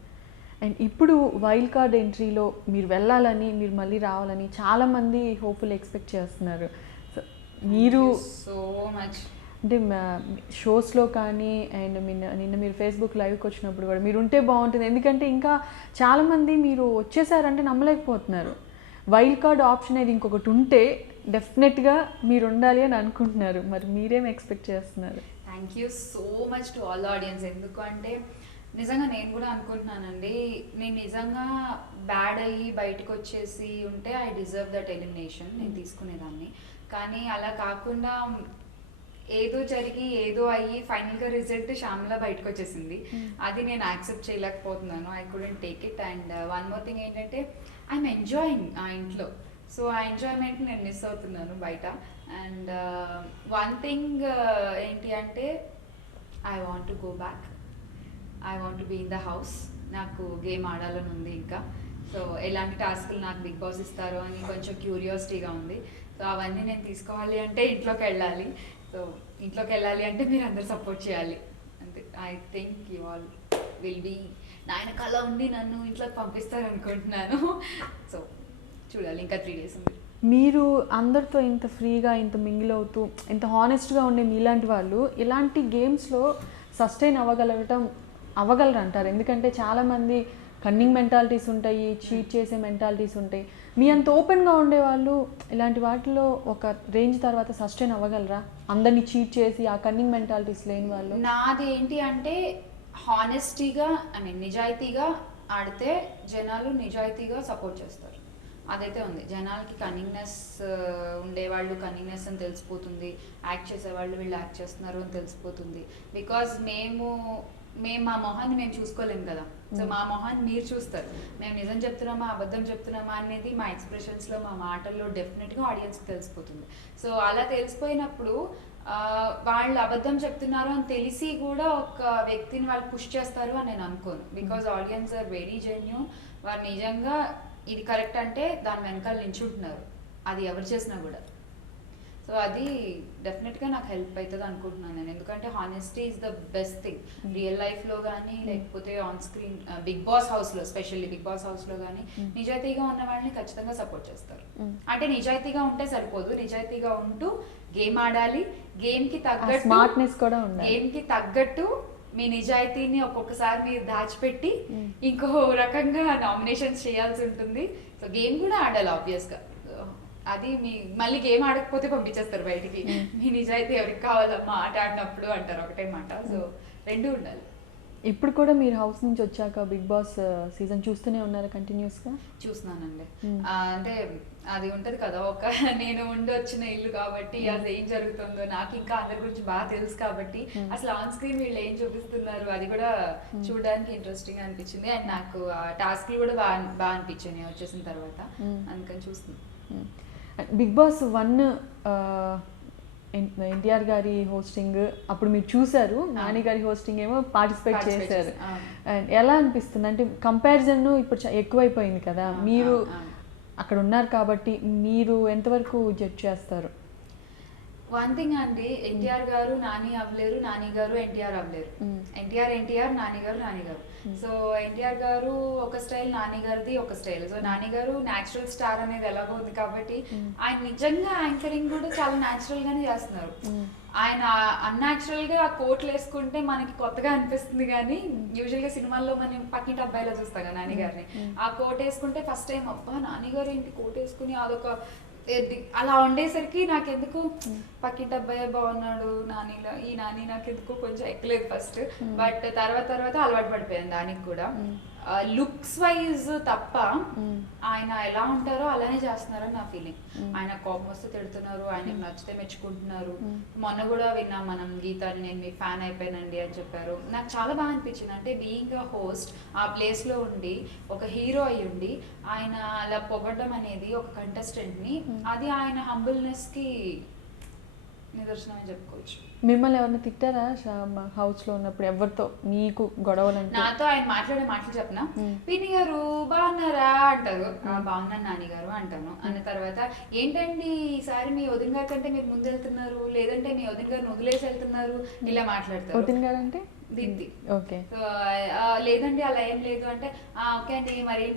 అండ్ ఇప్పుడు వైల్డ్ కార్డ్ ఎంట్రీలో మీరు వెళ్ళాలని, మీరు మళ్ళీ రావాలని చాలామంది హోప్ఫుల్ ఎక్స్పెక్ట్ చేస్తున్నారు. సో మీరు సో మచ్ అంటే షోస్లో కానీ అండ్ నిన్న మీరు ఫేస్బుక్ లైవ్కి వచ్చినప్పుడు కూడా మీరు ఉంటే బాగుంటుంది. ఎందుకంటే ఇంకా చాలామంది మీరు వచ్చేసారంటే నమ్మలేకపోతున్నారు. వైల్డ్ కార్డ్ ఆప్షన్ అనేది ఇంకొకటి ఉంటే డెఫినెట్గా మీరు ఉండాలి అని అనుకుంటున్నారు. మరి మీరేం ఎక్స్పెక్ట్ చేస్తున్నారు? Thank you so much to all audience. ఎందుకంటే నిజంగా నేను కూడా అనుకుంటున్నానండి, నేను నిజంగా బ్యాడ్ అయ్యి బయటకు వచ్చేసి ఉంటే ఐ డిజర్వ్ దట్ ఎలిమినేషన్, నేను తీసుకునేదాన్ని. కానీ అలా కాకుండా ఏదో జరిగి ఏదో అయ్యి ఫైనల్గా రిజల్ట్ శ్యామల బయటకు వచ్చేసింది. అది నేను యాక్సెప్ట్ చేయలేకపోతున్నాను. I couldn't take it. And one more thing ఏంటంటే ఐఎమ్ ఎంజాయింగ్ ఆ ఇంట్లో. సో ఆ ఎంజాయ్మెంట్ నేను మిస్ అవుతున్నాను బయట. అండ్ వన్ థింగ్ ఏంటి అంటే I want to go back, I want to be in the house. నాకు గేమ్ ఆడాలని ఉంది ఇంకా. సో ఎలాంటి టాస్క్లు నాకు బిగ్ బాస్ ఇస్తారో అని కొంచెం క్యూరియాసిటీగా ఉంది. సో అవన్నీ నేను తీసుకోవాలి అంటే ఇంట్లోకి వెళ్ళాలి. సో ఇంట్లోకి వెళ్ళాలి అంటే మీరు అందరు సపోర్ట్ చేయాలి అంతే. I think you all will be నా వెనకాల ఉండి నన్ను ఇంట్లోకి పంపిస్తారు అనుకుంటున్నాను. సో చూడాలి, ఇంకా 3 days ఉంది. మీరు అందరితో ఇంత ఫ్రీగా, ఇంత మింగిల్ అవుతూ, ఇంత హానెస్ట్గా ఉండే మీలాంటి వాళ్ళు ఇలాంటి గేమ్స్లో సస్టైన్ అవ్వగలరు అంటారు. ఎందుకంటే చాలామంది కన్నింగ్ మెంటాలిటీస్ ఉంటాయి, చీట్ చేసే మెంటాలిటీస్ ఉంటాయి. మీ అంత ఓపెన్గా ఉండేవాళ్ళు ఇలాంటి వాటిలో ఒక రేంజ్ తర్వాత సస్టైన్ అవ్వగలరా? అందరినీ చీట్ చేసి ఆ కన్నింగ్ మెంటాలిటీస్ లేని వాళ్ళు. నాది ఏంటి అంటే హానెస్టీగా, ఐ మీన్ నిజాయితీగా ఆడితే జనాలు నిజాయితీగా సపోర్ట్ చేస్తారు. అదైతే ఉంది. జనాలకి కన్నింగ్నెస్ ఉండేవాళ్ళు కన్నింగ్నెస్ అని తెలిసిపోతుంది, యాక్ట్ చేసేవాళ్ళు వీళ్ళు యాక్ట్ చేస్తున్నారు అని తెలిసిపోతుంది. బికాజ్ మేము మా మొహాన్ని మేము చూసుకోలేము కదా. సో మా మొహాన్ని మీరు చూస్తారు. మేము నిజం చెప్తున్నామా అబద్ధం చెప్తున్నామా అనేది మా ఎక్స్ప్రెషన్స్లో, మా మాటల్లో డెఫినెట్గా ఆడియన్స్కి తెలిసిపోతుంది. సో అలా తెలిసిపోయినప్పుడు వాళ్ళు అబద్ధం చెప్తున్నారు అని తెలిసి కూడా ఒక వ్యక్తిని వాళ్ళు పుష్ చేస్తారు అని నేను అనుకోను. Because audience are very genuine. వారు నిజంగా ఇది కరెక్ట్ అంటే దాని వెనకాల నించుంటున్నారు, అది ఎవరు చేసినా కూడా. సో అది డెఫినెట్గా నాకు హెల్ప్ అవుతుంది అనుకుంటున్నాను నేను. ఎందుకంటే honesty is the best thing. Real లైఫ్లో కానీ లేకపోతే ఆన్ స్క్రీన్, బిగ్ బాస్ హౌస్లో, స్పెషల్లీ బిగ్ బాస్ హౌస్లో కానీ నిజాయితీగా ఉన్న వాళ్ళని ఖచ్చితంగా సపోర్ట్ చేస్తారు. అంటే నిజాయితీగా ఉంటే సరిపోదు, నిజాయితీగా ఉంటూ గేమ్ ఆడాలి. గేమ్కి తగ్గట్టు స్మార్ట్నెస్ కూడా ఉండాలి. గేమ్కి తగ్గట్టు మీ నిజాయితీని ఒక్కొక్కసారి మీరు దాచిపెట్టి ఇంకో రకంగా నామినేషన్స్ చేయాల్సి ఉంటుంది. సో గేమ్ కూడా ఆడాలి ఆబ్వియస్గా. అది మీ మళ్ళీ గేమ్ ఆడకపోతే పంపించేస్తారు బయటికి. మీ నిజాయితీ ఎవరికి కావాలమ్మా ఆట ఆడినప్పుడు అంటారు ఒకటే మాట. సో రెండు ఉండాలి. ఇప్పుడు కూడా మీరు హౌస్ నుంచి వచ్చాక బిగ్ బాస్ సీజన్ చూస్తూనే ఉన్నారా కంటిన్యూస్గా? చూస్తున్నానండి. అంటే అది ఉంటది కదా, ఒక నేను ఉండి వచ్చిన ఇల్లు కాబట్టి అది ఏం జరుగుతుందో నాకు ఇంకా అందరి గురించి బాగా తెలుసు కాబట్టి అసలు ఆన్ స్క్రీన్ వీళ్ళు ఏం చూపిస్తున్నారు అది కూడా చూడడానికి ఇంట్రెస్టింగ్ అనిపించింది. అండ్ నాకు ఆ టాస్క్లు కూడా బాగా అనిపించాయి నేను వచ్చేసిన తర్వాత, అందుకని చూస్తున్నాను. బిగ్ బాస్ 1 ఎన్టీఆర్ గారి హోస్టింగ్ అప్పుడు మీరు చూసారు, నాని గారి హోస్టింగ్ ఏమో పార్టిసిపేట్ చేశారు. అండ్ ఎలా అనిపిస్తుంది అంటే కంపారిజన్ ఇప్పుడు ఎక్కువైపోయింది కదా, మీరు అక్కడ ఉన్నారు కాబట్టి మీరు ఎంతవరకు జడ్జ్ చేస్తారు? వన్ థింగ్ అండి, ఎన్టీఆర్ గారు నాని అవ్వలేరు, నాని గారు ఎన్టీఆర్ అవ్వలేరు. ఎన్టీఆర్ నాని గారు. సో ఎన్టీఆర్ గారు ఒక స్టైల్, నాని గారిది ఒక స్టైల్. సో నాని గారు న్యాచురల్ స్టార్ అనేది ఎలాగో ఉంది కాబట్టి ఆయన నిజంగా యాంకరింగ్ కూడా చాలా న్యాచురల్ గానే చేస్తున్నారు. ఆయన అన్యాచురల్ గా కోట్లు వేసుకుంటే మనకి కొత్తగా అనిపిస్తుంది కానీ యూజువల్ గా సినిమాల్లో మనం పక్కింటి అబ్బాయిలా చూస్తాం కదా నాని గారిని. ఆ కోట్ వేసుకుంటే ఫస్ట్ టైం అబ్బా నాని గారు ఏంటి కోట్ వేసుకుని అదొక అలా ఉండేసరికి నాకెందుకు పక్కింటి అబ్బాయి బాగున్నాడు, నానిలో ఈ నాని నాకెందుకు కొంచెం ఎక్కలేదు ఫస్ట్. బట్ తర్వాత అలవాటు పడిపోయాను దానికి కూడా. లుక్స్ వైజ్ తప్ప ఆయన ఎలా ఉంటారో అలానే చేస్తున్నారని నా ఫీలింగ్. ఆయన కోపం వస్తే తిడుతున్నారు, ఆయనకు నచ్చితే మెచ్చుకుంటున్నారు. మొన్న కూడా విన్నాం మనం, గీతాని నేను మీ ఫ్యాన్ అయిపోయానండి అని చెప్పారు. నాకు చాలా బాగా అనిపించింది. అంటే బీయింగ్ అ హోస్ట్ ఆ ప్లేస్లో ఉండి ఒక హీరో అయ్యి ఉండి ఆయన అలా పొగడడం అనేది ఒక కంటెస్టెంట్ని, అది ఆయన హంబుల్నెస్కి నిదర్శనం అని చెప్పుకోవచ్చు. మిమ్మల్ని ఎవరైనా తిట్టారా హౌస్లో ఉన్నప్పుడు? ఎవరితో మీకు గొడవలంటే? నాతో ఆయన మాట్లాడే మాటలు చెప్పిన, పిన్ని గారు బాగున్నారా అంటారు, బాగున్నాను నాని గారు అంటాను. అన్న తర్వాత ఏంటండి ఈసారి మీ వదిన గారి కంటే మీరు ముందు వెళ్తున్నారు, లేదంటే మీ వదిన గారిని వదిలేసి వెళ్తున్నారు, ఇలా మాట్లాడతారు. వదిన గారు అంటే దీప్తి. ఓకే. సో లేదండి అలా ఏం లేదు అంటే, ఓకే అండి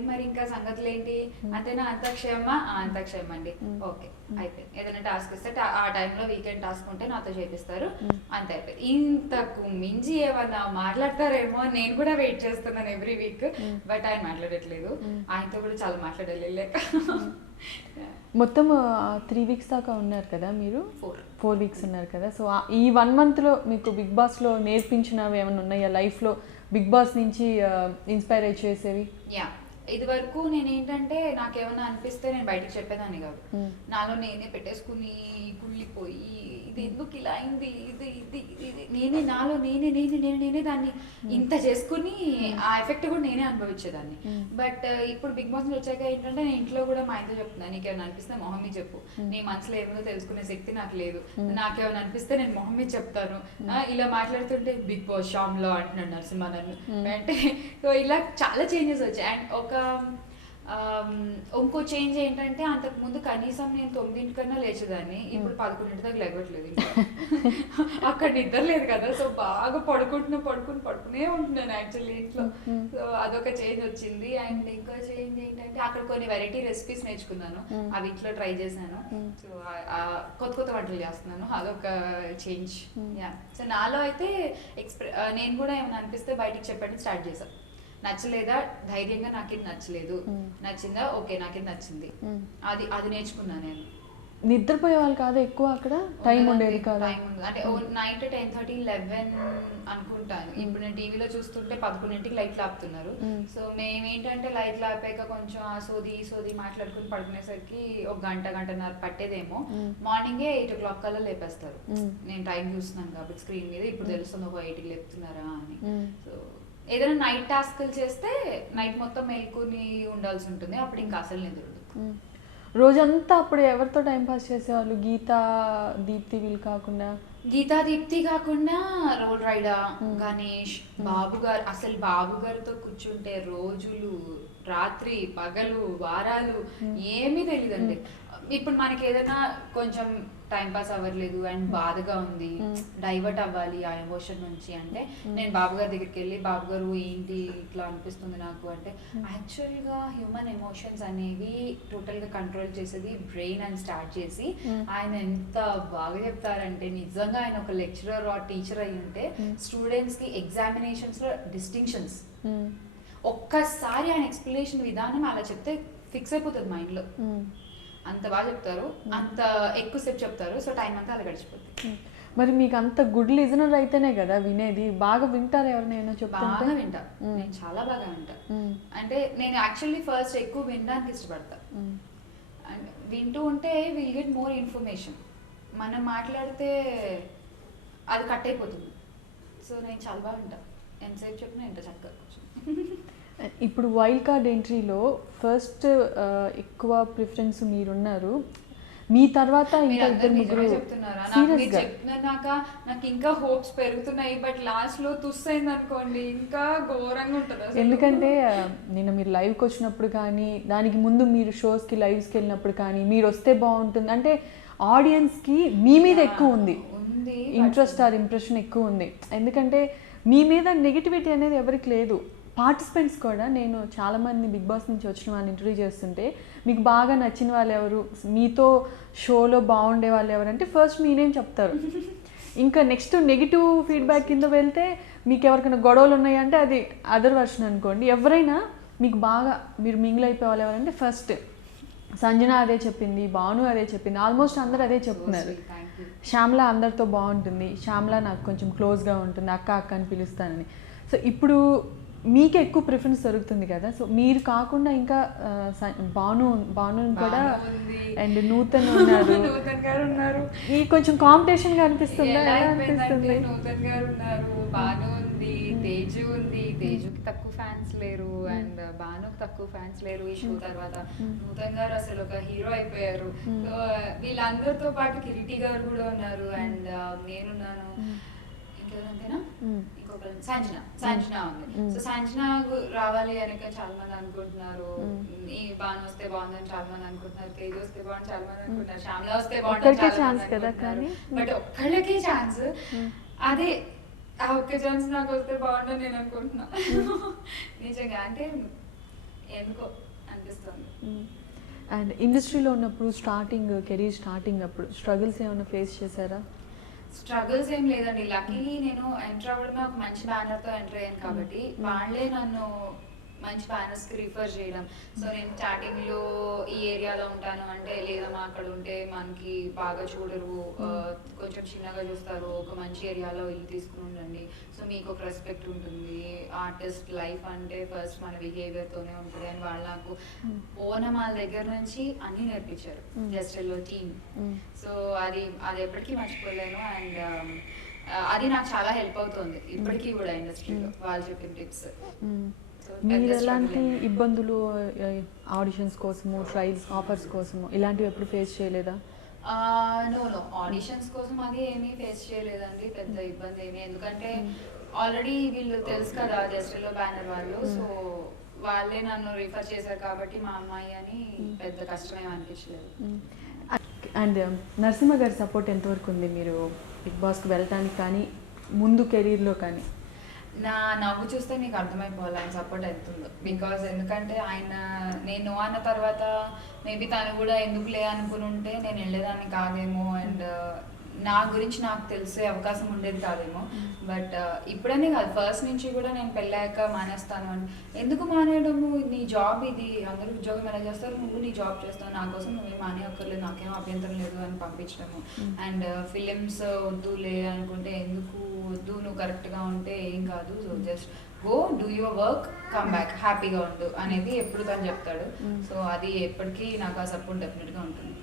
మరి ఇంకా సంగతులు ఏంటి అంతేనా, అంత క్షేమా, అంత క్షేమ అండి, ఓకే అయిపోయింది. ఏదైనా టాస్క్ ఇస్తే ఆ టైంలో వీకెండ్ టాస్క్ ఉంటే నాతో చేపిస్తారు, అంతే అయిపోయింది. ఇంతకు మించి ఏమన్నా మాట్లాడతారేమో నేను కూడా వెయిట్ చేస్తున్నాను ఎవ్రీ వీక్. బట్ ఆయన మాట్లాడట్లేదు, ఆయనతో కూడా చాలా మాట్లాడాలి లేక. మొత్తం 3 weeks దాకా ఉన్నారు కదా మీరు? 4 weeks ఉన్నారు కదా. సో ఈ 1 monthలో మీకు బిగ్ బాస్లో నేర్పించినవి ఏమైనా ఉన్నాయా లైఫ్లో, బిగ్ బాస్ నుంచి ఇన్స్పైర్ అయ్యి చేసేవి? యా, ఇది వరకు నేను ఏంటంటే నాకేమైనా అనిపిస్తే నేను బయటకు చెప్పేదాన్ని కాదు. నాలో నేనే పెట్టేసుకుని కుళ్ళిపోయి ఇది ఎందుకు ఇలా అయింది, ఇది ఇది ఇది నేనే నాలో నేనే దాన్ని ఇంత చేసుకుని ఆ ఎఫెక్ట్ కూడా నేనే అనుభవించేదాన్ని. బట్ ఇప్పుడు బిగ్ బాస్ నుంచి వచ్చాక ఏంటంటే నేను ఇంట్లో కూడా మా ఇంట్లో చెప్తున్నాను, నీకేమైనా అనిపిస్తే మొహం మీద చెప్పు, నీ మనసులో ఏమో తెలుసుకునే శక్తి నాకు లేదు, నాకేమైనా అనిపిస్తే నేను మొహం మీద చెప్తాను. ఇలా మాట్లాడుతుంటే బిగ్ బాస్ షామ్లో అంటున్నాడు నరసింహ నన్ను అంటే. సో ఇలా చాలా చేంజెస్ వచ్చాయి. అండ్ ఒక ఇంకో చేంజ్ ఏంటంటే, అంతకు ముందు కనీసం నేను 9 కన్నా లేచేదాన్ని, ఇప్పుడు 11 దాకా లేవట్లేదు. అక్కడ నిద్ర లేదు కదా, సో బాగా పడుకునే ఉంటున్నాను యాక్చువల్లీ ఇంట్లో. సో అదొక చేంజ్ వచ్చింది. అండ్ ఇంకో చేంజ్ ఏంటంటే, అక్కడ కొన్ని వెరైటీ రెసిపీస్ నేర్చుకున్నాను, అవి ఇంట్లో ట్రై చేశాను. సో కొత్త వంటలు చేస్తున్నాను, అదొక చేంజ్. యా, సో నాలో అయితే నేను కూడా ఏమైనా అనిపిస్తే బయటికి చెప్పడం స్టార్ట్ చేశాను. నచ్చలేదా ధైర్యంగా నాకు ఇది నచ్చలేదు, నచ్చిందా ఓకే నాకు ఇది నచ్చింది, అది నేర్చుకున్నాను నేను. నిద్రపోయే వాళ్ళు కాదు ఎక్కువ, అక్కడ టైం ఉండేది కాదు. అంటే నైట్ 10:30, 11 అనుకుంటాను. ఇప్పుడు నేను టీవీలో చూస్తుంటే 11ంటికి లైట్లు ఆపుతున్నారు. సో మేమేంటంటే లైట్లు ఆపాక కొంచెం ఆ సోది మాట్లాడుకుని పడుకునేసరికి ఒక గంటన్నర పట్టేదేమో. మార్నింగే 8 o'clock కల్లా లేపేస్తారు. నేను టైం చూస్తున్నాను కాబట్టి స్క్రీన్ మీద, ఇప్పుడు తెలుస్తుంది ఒక 8కి లేపుతున్నారా అని. సో ఏదైనా నైట్ టాస్క్లు చేస్తే నైట్ మొత్తం మేల్కొని ఉండాల్సి ఉంటుంది, అప్పుడు ఇంకా అసలు నిద్ర ఉండదు. రోజంతా అప్పుడు ఎవరితో టైం పాస్ చేసేవాళ్ళు? గీతా, దీప్తి వీళ్ళు కాకుండా? గీతా, దీప్తి కాకుండా రోల్ రైడా, గణేష్, బాబు గారు. అసలు బాబు గారితో కూర్చుంటే రోజులు, రాత్రి పగలు, వారాలు ఏమీ తెలియదండి. ఇప్పుడు మనకి ఏదైనా కొంచెం టైం పాస్ అవ్వట్లేదు అండ్ బాధగా ఉంది, డైవర్ట్ అవ్వాలి ఆ ఎమోషన్ నుంచి అంటే, నేను బాబు గారి దగ్గరికి వెళ్ళి, బాబు గారు ఏంటి ఇట్లా అనిపిస్తుంది నాకు అంటే, యాక్చువల్గా హ్యూమన్ ఎమోషన్స్ అనేవి టోటల్గా కంట్రోల్ చేసేది బ్రెయిన్ అని స్టార్ట్ చేసి ఆయన ఎంత బాగా చెప్తారంటే, నిజంగా ఆయన ఒక లెక్చరర్ ఆర్ టీచర్ అయి ఉంటే స్టూడెంట్స్కి ఎగ్జామినేషన్స్లో డిస్టింక్షన్స్ ఒక్కసారి ఆయన ఎక్స్ప్లెనేషన్ విధానం అలా చెప్తే ఫిక్స్ అయిపోతుంది మైండ్లో. అంత బాగా చెప్తారు, అంత ఎక్కువసేపు చెప్తారు. సో టైం అంతా అలా గడిచిపోతుంది. మరి మీకు అంత గుడ్ లిజనర్ అయితేనే కదా వినేది. బాగా వింటారు ఎవరినైనా చెప్తుంటే? బాగా వింటా, నేను చాలా బాగా వింటా. అంటే నేను యాక్చువల్లీ ఫస్ట్ ఎక్కువ వినడానికి ఇష్టపడతా. అండ్ వింటూ ఉంటే విల్ గెట్ మోర్ ఇన్ఫర్మేషన్. మనం మాట్లాడితే అది కట్ అయిపోతుంది. సో నేను చాలా బాగా వింటా, ఎంతసేపు చెప్పినా ఎంత చక్కగా. ఇప్పుడు వైల్డ్ కార్డ్ ఎంట్రీలో ఫస్ట్ ఎక్కువ ప్రిఫరెన్స్ మీరున్నారు, మీ తర్వాత ఇంకా ఇద్దరు ముగ్గురు. నాకు ఇంకా హోప్స్ పెరుగుతున్నాయి, బట్ లాస్ట్ లో తుస్సైంది అనుకోండి ఇంకా ఘోరంగా ఉంటుంది. ఎందుకంటే నిన్న మీరు లైవ్కి వచ్చినప్పుడు కానీ, దానికి ముందు మీరు షోస్కి లైవ్స్కి వెళ్ళినప్పుడు కానీ, మీరు వస్తే బాగుంటుంది అంటే ఆడియన్స్కి మీ మీద ఎక్కువ ఉంది ఇంట్రెస్ట్ ఆర్ ఇంప్రెషన్ ఎక్కువ ఉంది. ఎందుకంటే మీ మీద నెగిటివిటీ అనేది ఎవరికి లేదు. పార్టిసిపెంట్స్ కూడా, నేను చాలామంది బిగ్ బాస్ నుంచి వచ్చిన వాళ్ళని ఇంటర్వ్యూ చేస్తుంటే, మీకు బాగా నచ్చిన వాళ్ళు ఎవరు, మీతో షోలో బాగుండే వాళ్ళు ఎవరు అంటే ఫస్ట్ మీ నేమ్ చెప్తారు. ఇంకా నెక్స్ట్ నెగిటివ్ ఫీడ్బ్యాక్ కింద వెళ్తే, మీకు ఎవరికైనా గొడవలు ఉన్నాయంటే అది అదర్ వర్షన్ అనుకోండి. ఎవరైనా మీకు బాగా మీరు మింగిల్ అయిపోయే వాళ్ళు ఎవరంటే ఫస్ట్ సంజన అదే చెప్పింది, భాను అదే చెప్పింది, ఆల్మోస్ట్ అందరూ అదే చెప్తున్నారు. శ్యామల అందరితో బాగుంటుంది, శ్యామల నాకు కొంచెం క్లోజ్గా ఉంటుంది, అక్క అక్క అని పిలుస్తానని. సో ఇప్పుడు మీకే ఎక్కువ ప్రిఫరెన్స్ దొరుకుతుంది కదా, సో మీరు కాకుండా ఇంకా భాను కూడా అండ్ నూతన్ ఉన్నారు, ఈ కొంచెం కాంపిటీషన్ గా అనిపిస్తుందా? అనిపిస్తుంది. నూతన్ గారు ఉన్నారు, భాను ఉంది, తేజు ఉంది. తేజుకి తక్కువ ఫ్యాన్స్ లేరు అండ్ భానుకి తక్కువ ఫ్యాన్స్ లేరు ఈ షో తర్వాత. నూతన్ గారు అసలు ఒక హీరో అయిపోయారు. సో వీళ్ళందరితో పాటు కిరీటి గారు కూడా ఉన్నారు అండ్ నేనున్నాను. ఇంకెవరంతేనా ఇంకొకరు సంజన ఉంది. సో సంజన రావాలి అని చాలా మంది అనుకుంటున్నారు. ఈ భాను వస్తే బాగుందని చాలా మంది అనుకుంటున్నారు, తేజు వస్తే బాగుంది చాలా మంది అనుకుంటున్నారు, శ్యామల వస్తే బాగుంటుంది. బట్ ఒక్కళ్ళకే ఛాన్స్. అదే ఆ ఒక్క ఛాన్స్ నాకు వస్తే బాగుంటుంది నేను అనుకుంటున్నా. నిజంగా అంటే ఎందుకో అనిపిస్తుంది. అండ్ ఇండస్ట్రీలో ఉన్నప్పుడు కెరీర్ స్టార్టింగ్ అప్పుడు స్ట్రగుల్స్ ఏమైనా ఫేస్ చేశారా? స్ట్రగుల్స్ ఏం లేదండి. లక్కీలీ నేను ఎంటర్ అవ్వడమే ఒక మంచి బ్యానర్తో ఎంటర్ అయ్యాను కాబట్టి వాళ్ళే నన్ను మంచి బ్యానర్స్కి రిఫర్ చేయడం. సో నేను స్టార్టింగ్లో ఈ ఏరియాలో ఉంటాను అంటే, లేదమ్మా అక్కడ ఉంటే మనకి బాగా చూడరు, కొంచెం చిన్నగా చూస్తారు, ఒక మంచి ఏరియాలో ఇల్లు తీసుకుని ఉండండి, సో మీకు ఒక రెస్పెక్ట్ ఉంటుంది. ఆర్టిస్ట్ లైఫ్ అంటే ఫస్ట్ మన బిహేవియర్తోనే ఉంటుంది అని వాళ్ళు నాకు ఓనమాల దగ్గర నుంచి అన్నీ నేర్పించారు. జస్ట్లో టీమ్. సో అది ఎప్పటికీ మర్చిపోలేను అండ్ అది నాకు చాలా హెల్ప్ అవుతుంది ఇప్పటికీ కూడా ఇండస్ట్రీలో వాళ్ళు చెప్పిన టిప్స్. మీరు ఎలాంటి ఇబ్బందులు ఆడిషన్స్ కోసము, ట్రయల్స్, ఆఫర్స్ కోసము ఇలాంటివి ఎప్పుడు ఫేస్ చేయలేదా? నో ఆడిషన్స్ కోసం అది ఏమీ ఫేస్ చేయలేదండి, పెద్ద ఇబ్బంది ఏమి. ఎందుకంటే ఆల్రెడీ వీళ్ళు తెలుసు కదా జస్ట్లో బ్యానర్ వాళ్ళు, సో వాళ్ళే నన్ను రిఫర్ చేశారు కాబట్టి మా అమ్మాయి అని పెద్ద కష్టమేం అనిపించలేదు. అండ్ నరసింహ గారి సపోర్ట్ ఎంతవరకు ఉంది మీరు బిగ్ బాస్కి వెళ్ళటానికి కానీ ముందు కెరీర్లో కానీ? నా నవ్వు చూస్తే నీకు అర్థమైపోవాలి ఆయన సపోర్ట్ అవుతుందో. బికాజ్ ఎందుకంటే నేను అన్న తర్వాత మేబీ తను కూడా ఎందుకులే అనుకుని ఉంటే నేను వెళ్ళేదాన్ని కాదేమో అండ్ నా గురించి నాకు తెలిసే అవకాశం ఉండేది కాదేమో. బట్ ఇప్పుడనే కాదు, ఫస్ట్ నుంచి కూడా నేను పెళ్ళాక మానేస్తాను అని. ఎందుకు మానేయడము, నీ జాబ్ ఇది, అందరూ ఉద్యోగం ఎలా చేస్తారు, నువ్వు నీ జాబ్ చేస్తావు, నా కోసం నువ్వే మానేయక్కర్లేదు, నాకేం అభ్యంతరం లేదు అని పంపించడము. అండ్ ఫిలిమ్స్ వద్దులే అనుకుంటే ఎందుకు వద్దు, నువ్వు కరెక్ట్గా ఉంటే ఏం కాదు, so just go do your work, come back, హ్యాపీగా ఉండు అనేది ఎప్పుడు తను చెప్తాడు. సో అది ఎప్పటికీ నాకు ఆ సపోర్ట్ డెఫినెట్గా ఉంటుంది.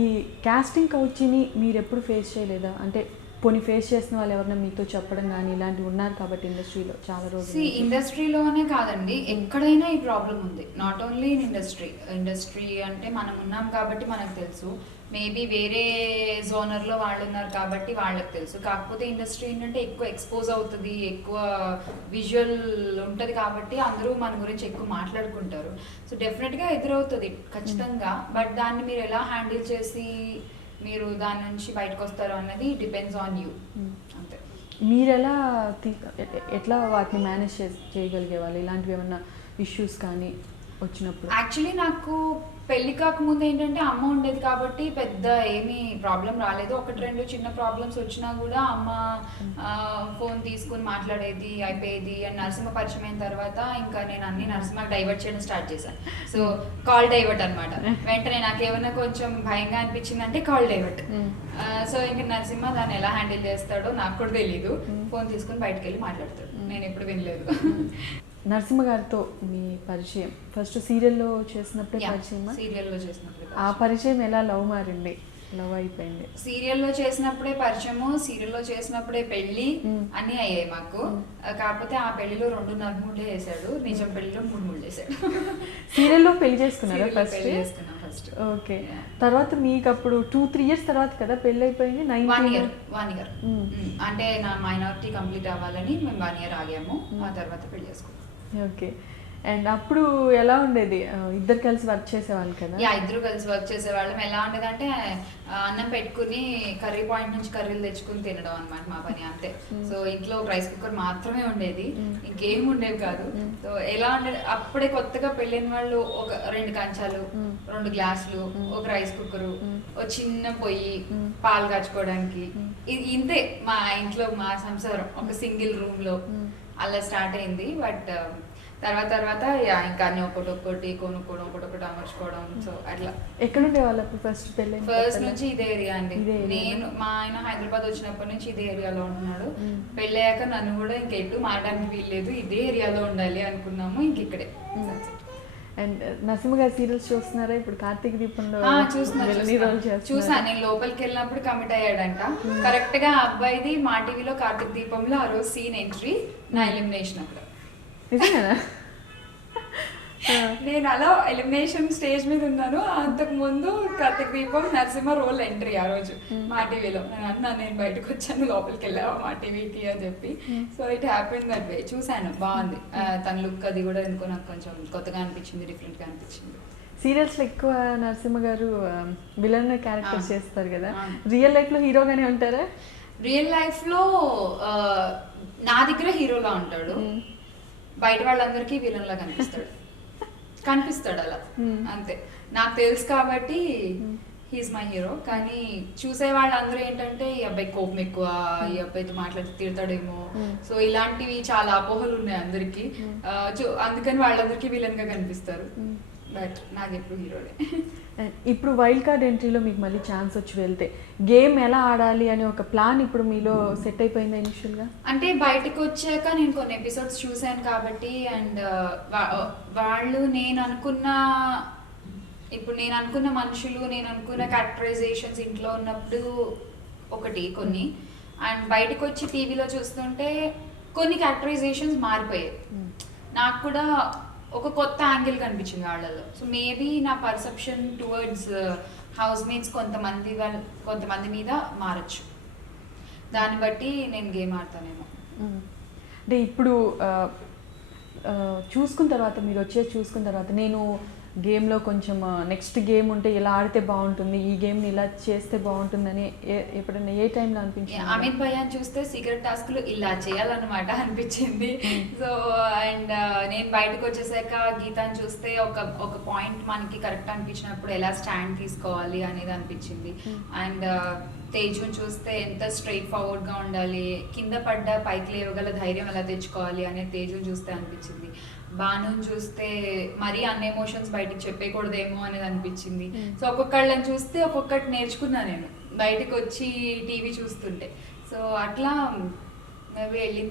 ఈ కాస్టింగ్ కౌచ్ని మీరు ఎప్పుడు ఫేస్ చేయలేదా? అంటే పోనీ ఫేస్ చేసిన వాళ్ళు ఎవరైనా మీతో చెప్పడం కానీ ఇలాంటివి ఉన్నారు కాబట్టి ఇండస్ట్రీలో చాలా రోజులు. ఇండస్ట్రీలోనే కాదండి, ఎక్కడైనా ఈ ప్రాబ్లం ఉంది. నాట్ ఓన్లీ ఇన్ ఇండస్ట్రీ అంటే మనం ఉన్నాం కాబట్టి మనకు తెలుసు. మేబీ వేరే జోనర్లో వాళ్ళు ఉన్నారు కాబట్టి వాళ్ళకి తెలుసు. కాకపోతే ఇండస్ట్రీ ఏంటంటే ఎక్కువ ఎక్స్పోజ్ అవుతుంది, ఎక్కువ విజువల్ ఉంటుంది కాబట్టి అందరూ మన గురించి ఎక్కువ మాట్లాడుకుంటారు. సో డెఫినెట్గా ఎదురవుతుంది ఖచ్చితంగా. బట్ దాన్ని మీరు ఎలా హ్యాండిల్ చేసి మీరు దాని నుంచి బయటకు వస్తారు అన్నది డిపెండ్స్ ఆన్ యూ. అంతే. మీరు ఎట్లా వాటిని మేనేజ్ చేయగలిగే వాళ్ళు ఇలాంటివి ఏమన్నా ఇష్యూస్ కానీ వచ్చినప్పుడు? యాక్చువల్లీ నాకు పెళ్లి కాకముందు ఏంటంటే అమ్మ ఉండేది కాబట్టి పెద్ద ఏమీ ప్రాబ్లం రాలేదు. ఒకటి రెండు చిన్న ప్రాబ్లమ్స్ వచ్చినా కూడా అమ్మ ఫోన్ తీసుకుని మాట్లాడేది, అయిపోయేది. అండ్ నరసింహ పరిచయం అయిన తర్వాత ఇంకా నేను అన్ని నరసింహకి డైవర్ట్ చేయడం స్టార్ట్ చేశాను. సో కాల్ డైవర్ట్ అనమాట. వెంటనే నాకు ఏమైనా కొంచెం భయంగా అనిపించిందంటే కాల్ డైవర్ట్. సో ఇంకా నరసింహ దాన్ని ఎలా హ్యాండిల్ చేస్తాడో నాకు కూడా తెలీదు. ఫోన్ తీసుకుని బయటకు వెళ్ళి మాట్లాడతాడు, నేను ఎప్పుడు వినలేదు. నరసింహ గారితో మీ పరిచయం ఫస్ట్ సీరియల్లో చేసినప్పుడే పరిచయం? సీరియల్లో చేసినప్పుడు. ఆ పరిచయం ఎలా లవ్ మారింది, లవ్ అయిపోయింది? సీరియల్లో చేసినప్పుడే పరిచయము, సీరియల్లో చేసినప్పుడే పెళ్లి అన్నీ అయ్యాయి మాకు. కాకపోతే ఆ పెళ్లిలో 2.5 వేసాడు, నిజం పెళ్లిలో 3 వేసాడు. సీరియల్లో పెళ్లి చేసుకున్నారా ఫస్ట్? చేసుకున్నాం ఫస్ట్. ఓకే. తర్వాత మీకు అప్పుడు 2-3 years తర్వాత కదా పెళ్లి అయిపోయింది? 1 year అంటే నా మైనారిటీ కంప్లీట్ అవ్వాలని మేము 1 year ఆగాము. ఆ తర్వాత పెళ్లి చేసుకున్నాం. ఓకే. అండ్ అప్పుడు ఎలా ఉండేది? ఇద్దరు కలిసి వర్క్ చేసేవాళ్ళు కదా? ఇద్దరు కలిసి వర్క్ చేసేవాళ్ళం. ఎలా ఉండేది అంటే అన్నం పెట్టుకుని కర్రీ పాయింట్ నుంచి కర్రీలు తెచ్చుకుని తినడం అనమాట మా పని, అంతే. సో ఇంట్లో రైస్ కుక్కర్ మాత్రమే ఉండేది, ఇంకేం ఉండేవి కాదు. సో ఎలా ఉండేది, అప్పుడే కొత్తగా పెళ్ళైన వాళ్ళు ఒక 2 కంచాలు, 2 గ్లాసులు, ఒక రైస్ కుక్కరు, ఒక చిన్న పొయ్యి, పాలు కాచుకోవడానికి, ఇంతే మా ఇంట్లో మా సంసారం. ఒక సింగిల్ రూమ్ లో అలా స్టార్ట్ అయింది. బట్ తర్వాత ఇంకా అన్ని ఒక్కొక్కటి కొనుక్కోవడం ఒకటొకటి అమర్చుకోవడం. సో అట్లా. ఎక్కడుండే వాళ్ళప్పుడు ఫస్ట్ నుంచి ఇదే ఏరియా అండి. నేను మా ఆయన హైదరాబాద్ వచ్చినప్పటి నుంచి ఇదే ఏరియాలో ఉంటున్నాడు. పెళ్ళయ్యాక నన్ను కూడా ఇంకెటు మారడానికి వీల్లేదు, ఇదే ఏరియాలో ఉండాలి అనుకున్నాము, ఇంక ఇక్కడే. అండ్ నరసింహ గారి సీరియల్స్ చూస్తున్నారా ఇప్పుడు? కార్తీక దీపంలో చూసాను నేను. లోపలికి వెళ్ళినప్పుడు కమిట్ అయ్యాడంట. కరెక్ట్ గా అబ్బాయిది మా టీవీలో కార్తీక దీపంలో ఆ రోజు సీన్ ఎంట్రీ, నా ఎలిమినేషన్ అప్పుడు. నేను అలా ఎలిమినేషన్ స్టేజ్ మీద ఉన్నాను. అంతకు ముందు కార్తీక దీపం నరసింహ రోల్ ఎంట్రీ ఆ రోజు మా టీవీలో. నేను బయటకు వచ్చాను, లోపలికి వెళ్ళావా మా టీవీకి అని చెప్పి. So it happen that way. చూసాను, బాగుంది తన లుక్. అది కూడా ఎందుకో నాకు కొంచెం కొత్తగా అనిపించింది, డిఫరెంట్ గా అనిపించింది. సీరియల్స్ లో ఎక్కువ నరసింహ గారు విలన్ క్యారెక్టర్స్ చేస్తారు కదా, రియల్ లైఫ్ లో హీరోగానే ఉంటారా? రియల్ లైఫ్ లో నా దగ్గర హీరోలా ఉంటాడు, బయట వాళ్ళందరికీ విలన్ లా కనిపిస్తాడు అలా, అంతే. నాకు తెలుసు కాబట్టి హీస్ మై హీరో. కానీ చూసే వాళ్ళందరూ ఏంటంటే ఈ అబ్బాయి కోపం ఎక్కువ, ఈ అబ్బాయితో మాట్లాడితే తిడతాడేమో, సో ఇలాంటివి చాలా అపోహలు ఉన్నాయి అందరికి. అందుకని వాళ్ళందరికీ విలన్ గా కనిపిస్తారు. బట్ నాకు ఎప్పుడు హీరోనే. ఇప్పుడు వైల్డ్ కార్డ్ ఎంట్రీలో మీకు మళ్ళీ ఛాన్స్ వచ్చి వెళ్తే గేమ్ ఎలా ఆడాలి అనే ఒక ప్లాన్ ఇప్పుడు మీలో సెట్ అయిపోయిందా ఇనిషియల్గా? అంటే బయటకు వచ్చాక నేను కొన్ని ఎపిసోడ్స్ చూశాను కాబట్టి, అండ్ వాళ్ళు నేను అనుకున్న మనుషులు, నేను అనుకున్న క్యారెక్టరైజేషన్స్ ఇంట్లో ఉన్నప్పుడు కొన్ని, అండ్ బయటకు వచ్చి టీవీలో చూస్తుంటే కొన్ని క్యారెక్టరైజేషన్స్ మారిపోయాయి. నాకు కూడా ఒక కొత్త యాంగిల్ కనిపించింది వాళ్ళలో. సో మేబీ నా పర్సెప్షన్ టువర్డ్స్ హౌస్ మేట్స్ కొంతమంది మీద మారచ్చు. దాన్ని బట్టి నేను గేమ్ ఆడతానేమో. అంటే ఇప్పుడు చూసుకున్న తర్వాత నేను గేమ్లో కొంచెం నెక్స్ట్ గేమ్ ఉంటే ఇలా ఆడితే బాగుంటుంది, ఈ గేమ్ని ఇలా చేస్తే బాగుంటుందని ఎప్పుడైనా ఏ టైంలో అనిపించింది? అమిత్ భయ్యాని చూస్తే సీక్రెట్ టాస్క్లు ఇలా చేయాలన్నమాట అనిపించింది. సో అండ్ నేను బయటకు వచ్చేసాక గీతాని చూస్తే ఒక పాయింట్ మనకి కరెక్ట్ అనిపించినప్పుడు ఎలా స్టాండ్ తీసుకోవాలి అనేది అనిపించింది. అండ్ తేజుని చూస్తే ఎంత స్ట్రైట్ ఫార్వర్డ్గా ఉండాలి, కింద పడ్డ పైకి లేవగల ధైర్యం ఎలా తెచ్చుకోవాలి అనేది తేజుని చూస్తే అనిపించింది. బానుని చూస్తే మరీ అన్ని ఎమోషన్స్ బయటకు చెప్పేయకూడదేమో అనేది అనిపించింది. సో ఒక్కొక్కళ్ళని చూస్తే ఒక్కొక్కటి నేర్చుకున్నా నేను బయటకు వచ్చి టీవీ చూస్తుంటే. సో అట్లా మేబీ వెళ్ళిన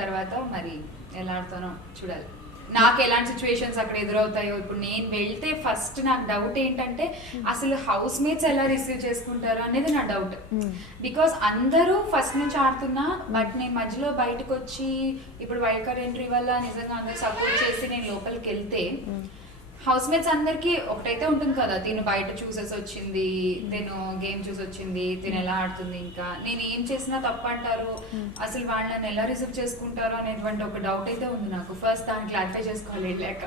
తర్వాత మరి ఎలా ఆడుతానో చూడాలి. నాకు ఎలాంటి సిచ్యువేషన్స్ అక్కడ ఎదురవుతాయో. ఇప్పుడు నేను వెళ్తే ఫస్ట్ నాకు డౌట్ ఏంటంటే అసలు హౌస్ మేట్స్ ఎలా రిసీవ్ చేసుకుంటారు అనేది నా డౌట్. బికాస్ అందరూ ఫస్ట్ నుంచి ఆడుతున్నా, బట్ నేను మధ్యలో బయటకు వచ్చి ఇప్పుడు వైల్డ్ కార్డ్ ఎంట్రీ వల్ల నిజంగా అందరూ సపోర్ట్ చేసి నేను లోపలికి వెళ్తే హౌస్ మేట్స్ అందరికి ఒకటైతే ఉంటుంది కదా, తిను బయట చూసేసి వచ్చింది, తిను గేమ్ చూసి వచ్చింది, తిను ఎలా ఆడుతుంది, ఇంకా నేను ఏం చేసినా తప్పు అంటారు, అసలు వాళ్ళని ఎలా రిసీవ్ చేసుకుంటారో అనేటువంటి ఒక డౌట్ అయితే ఉంది నాకు. ఫస్ట్ దాన్ని క్లారిఫై చేసుకోవాలి లేక.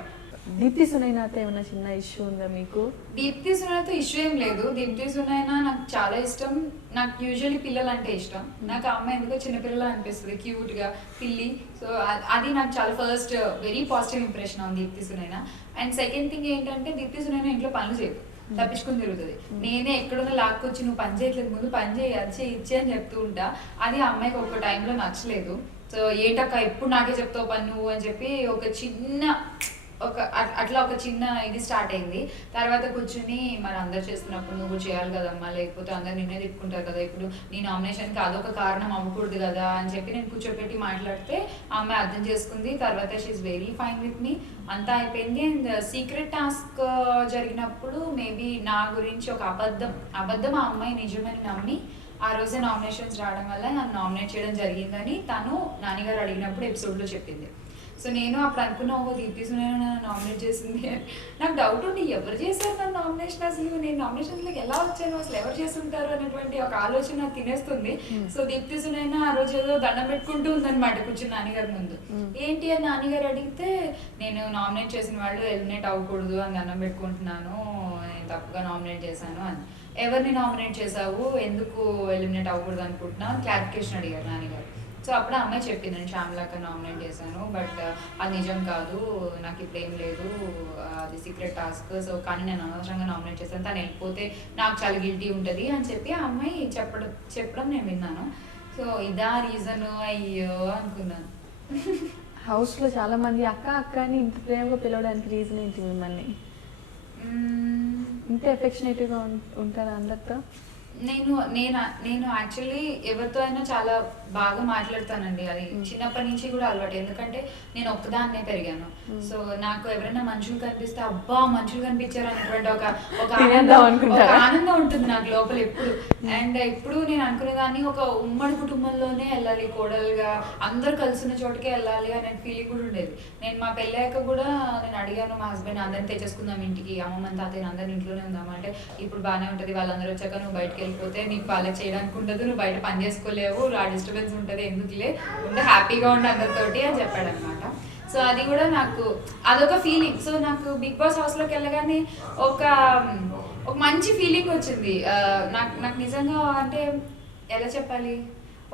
దీప్తి సునైనాతో ఏమైనా చిన్న ఇష్యూ ఉందా మీకు? దీప్తి సునైనాతో ఇష్యూ ఏం లేదు. దీప్తి సునైనా నాకు చాలా ఇష్టం. నాకు యూజువల్లీ పిల్లలు అంటే ఇష్టం. నాకు ఆ అమ్మాయి ఎందుకో చిన్నపిల్లలు అనిపిస్తుంది, క్యూట్ గా పిల్లి. సో అది నాకు చాలా ఫస్ట్ వెరీ పాజిటివ్ ఇంప్రెషన్ ఉంది Deepthi Sunaina. And second thing ఏంటంటే దీప్తి సునైనా ఇంట్లో పనులు చేయదు, తప్పించుకుని తిరుగుతుంది. నేనే ఎక్కడున్నా లాక్కొచ్చి నువ్వు పని చేయట్లేదు, ముందు పని చేయి, అది చేయి, ఇచ్చే అని చెప్తూ ఉంటా. అది ఆ అమ్మాయికి ఒక టైంలో నచ్చలేదు. సో ఏంటక్క ఎప్పుడు నాకే చెప్తావు పని నువ్వు అని చెప్పి అట్లా ఒక చిన్న ఇది స్టార్ట్ అయింది. తర్వాత కూర్చుని మరి అందరు చేస్తున్నప్పుడు నువ్వు చేయాలి కదమ్మా, లేకపోతే అందరు నిన్నే తిప్పుకుంటారు కదా, ఇప్పుడు నీ నామినేషన్కి అదొక కారణం అవ్వకూడదు కదా అని చెప్పి నేను కూర్చోపెట్టి మాట్లాడితే ఆ అమ్మాయి అర్థం చేసుకుంది. తర్వాత she is very fine with me, అంతా అయిపోయింది. అండ్ సీక్రెట్ టాస్క్ జరిగినప్పుడు మేబీ నా గురించి ఒక అబద్ధం ఆ అమ్మాయి నిజమని నమ్మి ఆ రోజే నామినేషన్స్ రావడం వల్ల నన్ను నామినేట్ చేయడం జరిగిందని తను నాన్నగారు అడిగినప్పుడు ఎపిసోడ్లో చెప్పింది. సో నేను అప్పుడు అనుకున్నా, ఓహో దీప్తి సునైనా నన్ను నామినేట్ చేసింది అని. నాకు డౌట్ ఉంది, ఎవరు చేశారు నన్ను నామినేషన్, అసలు నేను నామినేషన్లోకి ఎలా వచ్చాను, అసలు ఎవరు చేస్తుంటారు అనేటువంటి ఒక ఆలోచన నాకు తినేస్తుంది. సో దీప్తి సునైనా ఆ రోజు ఏదో దండం పెట్టుకుంటూ ఉందన్నమాట కూర్చుని నాన్నగారి ముందు. ఏంటి అని నాన్నగారు అడిగితే నేను నామినేట్ చేసిన వాళ్ళు ఎలిమినేట్ అవ్వకూడదు అని దండం పెట్టుకుంటున్నాను, నేను తప్పుగా నామినేట్ చేశాను అని. ఎవరిని నామినేట్ చేసావు, ఎందుకు ఎలిమినేట్ అవ్వకూడదు అనుకుంటున్నావు అని క్లారిఫికేషన్ అడిగారు నాన్నగారు. సో అప్పుడు ఆ అమ్మాయి చెప్పింది, నేను శ్యామ్లాక నామినేట్ చేశాను, బట్ అది నిజం కాదు, నాకు ఇప్పుడు ఏం లేదు, అది సీక్రెట్ టాస్క్. సో కానీ నేను అనవసరంగా నామినేట్ చేశాను, తను వెళ్ళిపోతే నాకు చాలా గిల్టీ ఉంటుంది అని చెప్పి ఆ అమ్మాయి చెప్పడం నేను విన్నాను. సో ఇదా రీజన్, అయ్యో అనుకున్నాను. హౌస్లో చాలా మంది అక్క అక్క అని ఇంత ప్రేమగా పిలవడానికి రీజన్ ఏంటి మిమ్మల్ని? ఇంత ఎఫెక్షనేటివ్గా ఉంటారా అందరితో? నేను యాక్చువల్లీ ఎవరితో అయినా చాలా బాగా మాట్లాడతానండి. అది చిన్నప్పటి నుంచి కూడా అలవాటు. ఎందుకంటే నేను ఒక్కదాన్నే పెరిగాను. సో నాకు ఎవరైనా మనుషులు కనిపిస్తే అబ్బా మనుషులు కనిపించారు అనేటువంటి ఒక ఆనందం ఉంటుంది నాకు లోపల ఎప్పుడు. అండ్ ఇప్పుడు నేను అనుకునేదాన్ని ఒక ఉమ్మడి కుటుంబంలోనే వెళ్ళాలి, కోడలుగా అందరు కలిసిన చోటుకే వెళ్ళాలి అనే ఫీలింగ్ కూడా ఉండేది. నేను మా పెళ్ళాక కూడా నేను అడిగాను మా హస్బెండ్, అందరిని తెచ్చేసుకుందాం ఇంటికి, అమ్మమ్మ తాతయ్య అందరిని ఇంట్లోనే ఉందాం అంటే ఇప్పుడు బాగానే ఉంటుంది, వాళ్ళందరూ వచ్చాక నువ్వు బయటకు వెళ్ళిపోతే నీకు వాళ్ళకి చేయడానికి ఉండదు, నువ్వు బయట పని చేసుకోలేవు, ఆ డిస్టర్బెన్స్ ఉంటుంది, ఎందుకులే ఉంటే హ్యాపీగా ఉండి అందరితోటి అని చెప్పాడు అనమాట. సో అది కూడా నాకు అదొక ఫీలింగ్. సో నాకు బిగ్ బాస్ హౌస్లోకి వెళ్ళగానే ఒక మంచి ఫీలింగ్ వచ్చింది. నాకు నిజంగా అంటే ఎలా చెప్పాలి,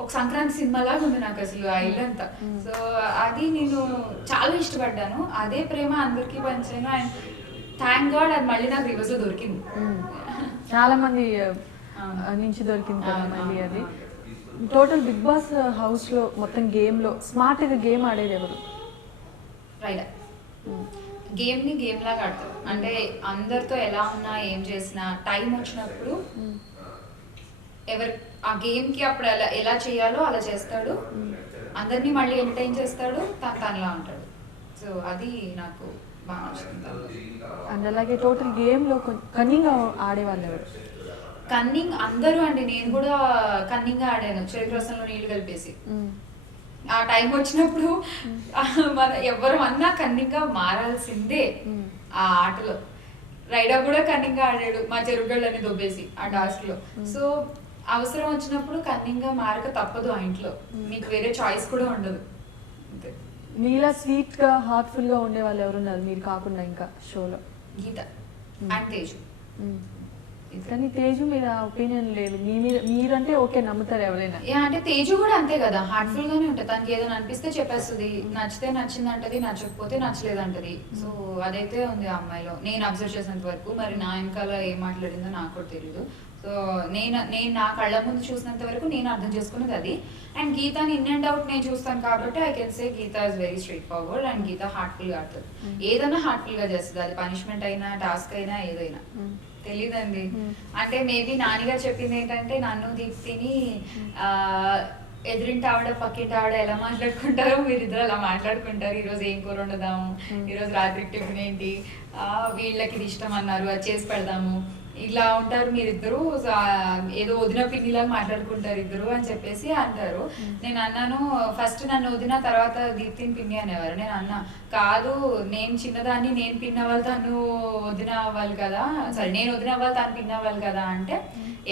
ఒక సంక్రాంతి సినిమాలాగా ఉంది నాకు అసలు ఆ ఇల్లంతా. సో అది నేను చాలా ఇష్టపడ్డాను. అదే ప్రేమ అందరికీ పంచాను. అండ్ థ్యాంక్ గాడ్ అది మళ్ళీ నాకు రివర్స్లో దొరికింది. చాలా మంది నుంచి దొరికింది కదా మళ్ళీ అది. టోటల్ బిగ్ బాస్ హౌస్లో మొత్తం గేమ్లో స్మార్ట్గా గేమ్ ఆడేది ఎవరు? రైట్, గేమ్ని గేమ్ లాగా ఆడతారు. అంటే అందరితో ఎలా ఉన్నా ఏం చేసినా టైం వచ్చినప్పుడు ఎవరు ఆ గేమ్కి అప్పుడు ఎలా చేయాలో అలా చేస్తాడు, అందరినీ మళ్ళీ ఎంటర్టైన్ చేస్తాడు, తనలా ఉంటాడు. సో అది నాకు బాగా నచ్చుతుంది. అండ్ అలాగే టోటల్ గేమ్లో కన్నింగ్ ఆడేవాళ్ళు ఎవరు? కన్నింగ్ అందరూ అండి. నేను కూడా కన్నింగ్గా ఆడాను, చెరుకు రసంలో నీళ్లు కలిపేసి. ఆ టైం వచ్చినప్పుడు మన ఎవరు అన్నా కన్నింగ్గా మారాల్సిందే ఆ ఆటలో. రైడా కూడా కన్నింగ్గా ఆడాడు మా చెరుగళ్ళని దొబ్బేసి ఆ టాస్క్ లో. సో అవసరం వచ్చినప్పుడు కన్నింగ్గా మారక తప్పదు ఆ ఇంట్లో, మీకు వేరే చాయిస్ కూడా ఉండదు. మీలా స్వీట్గా హార్ట్ఫుల్గా ఉండే వాళ్ళు ఎవరున్నారు మీరు కాకుండా ఇంకా షోలో? గీత అండ్ తేజు. కానీ తేజు మీద ఒపీనియన్ లేదు, మీరంటే ఓకే నమ్ముతారు ఎవరైనా. అంటే తేజు కూడా అంతే కదా, హార్ట్ఫుల్ గానే ఉంటుంది. తనకి ఏదైనా అనిపిస్తే చెప్పేస్తుంది, నచ్చితే నచ్చింది అంటది, నచ్చకపోతే నచ్చలేదు అంటది. సో అదైతే ఉంది ఆ అమ్మాయిలో నేను అబ్జర్వ్ చేసినంత వరకు. మరి నా వెనకాల ఏం మాట్లాడిందో నాకు కూడా తెలియదు. సో నేను నా కళ్ళ ముందు చూసినంత వరకు నేను అర్థం చేసుకున్నది అది. అండ్ గీతాని ఇన్ అండ్ అవుట్ నేను చూస్తాను కాబట్టి I can say Geeta is very straightforward. And Geeta హార్ట్ఫుల్గా ఆడుతుంది, ఏదైనా హార్ట్ఫుల్గా చేస్తుంది. అది పనిష్మెంట్ అయినా టాస్క్ అయినా ఏదైనా తెలీదండి. అంటే మేబీ నాన్నగారు చెప్పింది ఏంటంటే నన్ను దీప్తిని ఎదురింటి ఆవిడ పక్కింటి ఆవిడ ఎలా మాట్లాడుకుంటారో మీరిద్దరు అలా మాట్లాడుకుంటారు. ఈరోజు ఏం కూర వండుదాము, ఈరోజు రాత్రికి టిఫిన్ ఏంటి, వీళ్ళకి ఇది ఇష్టం అన్నారు అది చేసి పెడదాము, ఇలా ఉంటారు మీరిద్దరు, ఏదో వదిన పిన్నిలాగా మాట్లాడుకుంటారు ఇద్దరు అని చెప్పేసి అంటారు. నేను అన్నాను ఫస్ట్ నన్ను వదిన తర్వాత దీప్తిని పిన్ని అనేవారు. నేను అన్నా కాదు, నేను చిన్నదాన్ని, నేను పిన్ అవ్వాలి తను వదిన అవ్వాలి కదా, సరే నేను వదిన అవ్వాలి తను పిన్ అవ్వాలి కదా అంటే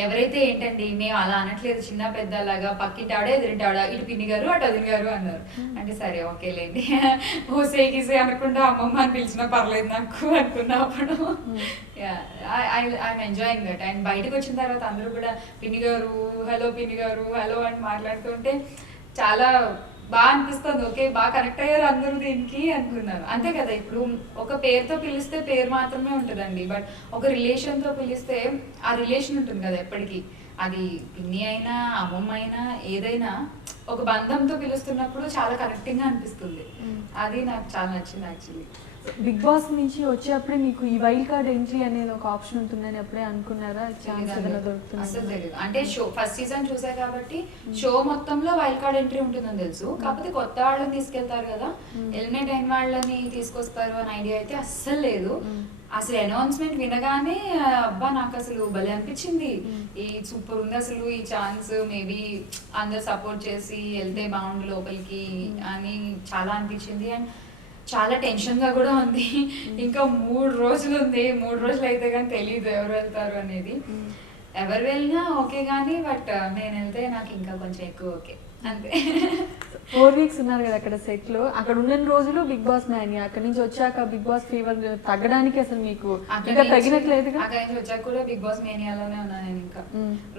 ఎవరైతే ఏంటండి మేము అలా అనట్లేదు, చిన్న పెద్దలాగా పక్కింటాడే ఎదురింటాడా, ఇటు పిన్ని గారు అటు వదిన గారు అన్నారు. అంటే సరే ఓకేలేండి, హోసే గిసే అనకుండా అమ్మమ్మ అని పిలిచినా పర్లేదు నాకు అనుకున్నా అప్పుడు. I'm enjoying that. అండ్ బయటకు వచ్చిన తర్వాత అందరూ కూడా పిన్ని గారు హలో, పిన్ని గారు హలో అని మాట్లాడుతుంటే చాలా బాగా అనిపిస్తుంది. ఓకే బాగా కరెక్ట్ అయ్యారు అందరూ దీనికి అనుకున్నాను. అంతే కదా, ఇప్పుడు ఒక పేరుతో పిలిస్తే పేరు మాత్రమే ఉంటుందండి, బట్ ఒక రిలేషన్తో పిలిస్తే ఆ రిలేషన్ ఉంటుంది కదా ఎప్పటికీ. అది పిన్ని అయినా అమ్మమ్మ అయినా ఏదైనా ఒక బంధంతో పిలుస్తున్నప్పుడు చాలా కరెక్టింగ్గా అనిపిస్తుంది. అది నాకు చాలా నచ్చింది యాక్చువల్లీ. బిగ్ బాస్ నుంచి వచ్చేప్పుడే మీకు ఈ వైల్డ్ కార్డ్ ఎంట్రీ అనేది ఒక ఆప్షన్ ఉంటుందని అప్పుడే అనుకున్నారా? అసలు తెలియదు. అంటే షో ఫస్ట్ సీజన్ చూసా కాబట్టి షో మొత్తంలో వైల్డ్ కార్డ్ ఎంట్రీ ఉంటుందని తెలుసు. కాకపోతే కొత్త వాళ్ళని తీసుకెళ్తారు కదా, ఎలిమినేట్ అయిన వాళ్ళని తీసుకొస్తారు అని ఐడియా అయితే అస్సలు లేదు. అసలు అనౌన్స్మెంట్ వినగానే అబ్బా నాకు అసలు భలే అనిపించింది, ఈ సూపర్ ఉంది అసలు ఈ ఛాన్స్, మేబీ అందరు సపోర్ట్ చేసి వెళ్తే బాగుండు లోపలికి అని చాలా అనిపించింది. అండ్ చాలా టెన్షన్గా కూడా ఉంది. ఇంకా 3 రోజులు ఉంది, 3 రోజులు అయితే కానీ తెలియదు ఎవరు వెళ్తారు అనేది. ఎవరు వెళ్ళినా ఓకే కానీ బట్ నేను వెళ్తే నాకు ఇంకా కొంచెం ఎక్కువ ఓకే అంతే. 4 వీక్స్ ఉన్నారు కదా అక్కడ సెట్ లో, అక్కడ ఉన్న రోజులు బిగ్ బాస్ మ్యాన్, అక్కడ నుంచి వచ్చాక బిగ్ బాస్ ఫీవర్ తగ్గడానికి అసలు మీకు తగ్గినట్లేదు? అక్కడ నుంచి వచ్చాక కూడా బిగ్ బాస్ మేనియాలోనే ఉన్నాను నేను. ఇంకా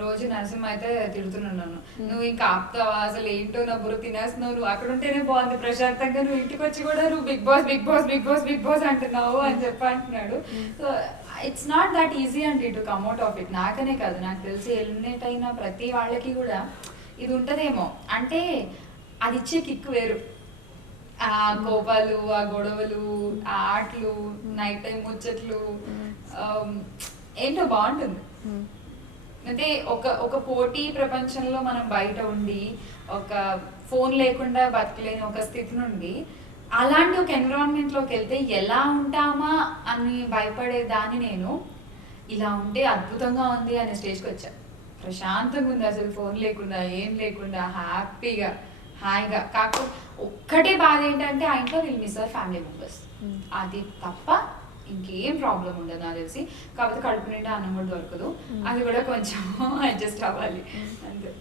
రోజు నరసింహ అయితే తిడుతున్నాను, నువ్వు ఇంకా ఆపుతావా అసలు ఏంటో నా బుర్ర తినేస్తున్నావు, నువ్వు అక్కడ ఉంటేనే బాగుంది ప్రశాంతంగా, నువ్వు ఇంటికి వచ్చి కూడా నువ్వు Bigg Boss Bigg Boss Bigg Boss Bigg Boss అంటున్నావు అని చెప్పి అంటున్నాడు. So it's not that easy అండి to come out of it. నాకనే కాదు, నాకు తెలిసి ఎలిమినేట్ అయిన ప్రతి వాళ్ళకి కూడా ఇది ఉంటదేమో, అంటే అది ఇచ్చే కిక్ వేరు. ఆ కోపాలు, ఆ గొడవలు, ఆ ఆటలు, నైట్ టైం ముచ్చట్లు, ఏంటో బాగుంటుంది. అంటే ఒక పోటీ ప్రపంచంలో మనం బయట ఉండి ఒక ఫోన్ లేకుండా బతకలేని ఒక స్థితి నుండి అలాంటి ఒక ఎన్విరాన్మెంట్లోకి వెళ్తే ఎలా ఉంటామా అని భయపడేదాన్ని నేను ఇలా ఉంటే అద్భుతంగా ఉంది అనే స్టేజ్కి వచ్చాను. ప్రశాంతంగా ఉంది, అసలు ఫోన్ లేకుండా ఏం లేకుండా హ్యాపీగా హాయిగా. కాకపోతే ఒక్కటే బాధ ఏంటంటే ఆ ఇంట్లో వీళ్ళు మిస్ అయ్యారు ఫ్యామిలీ మెంబర్స్, అది తప్ప ఇంకేం ప్రాబ్లం ఉండదు నాకు తెలిసి. కాకపోతే కడుపు నిండా అన్నం కూడా దొరకదు, అది కూడా కొంచెం అడ్జస్ట్ అవ్వాలి అంతే.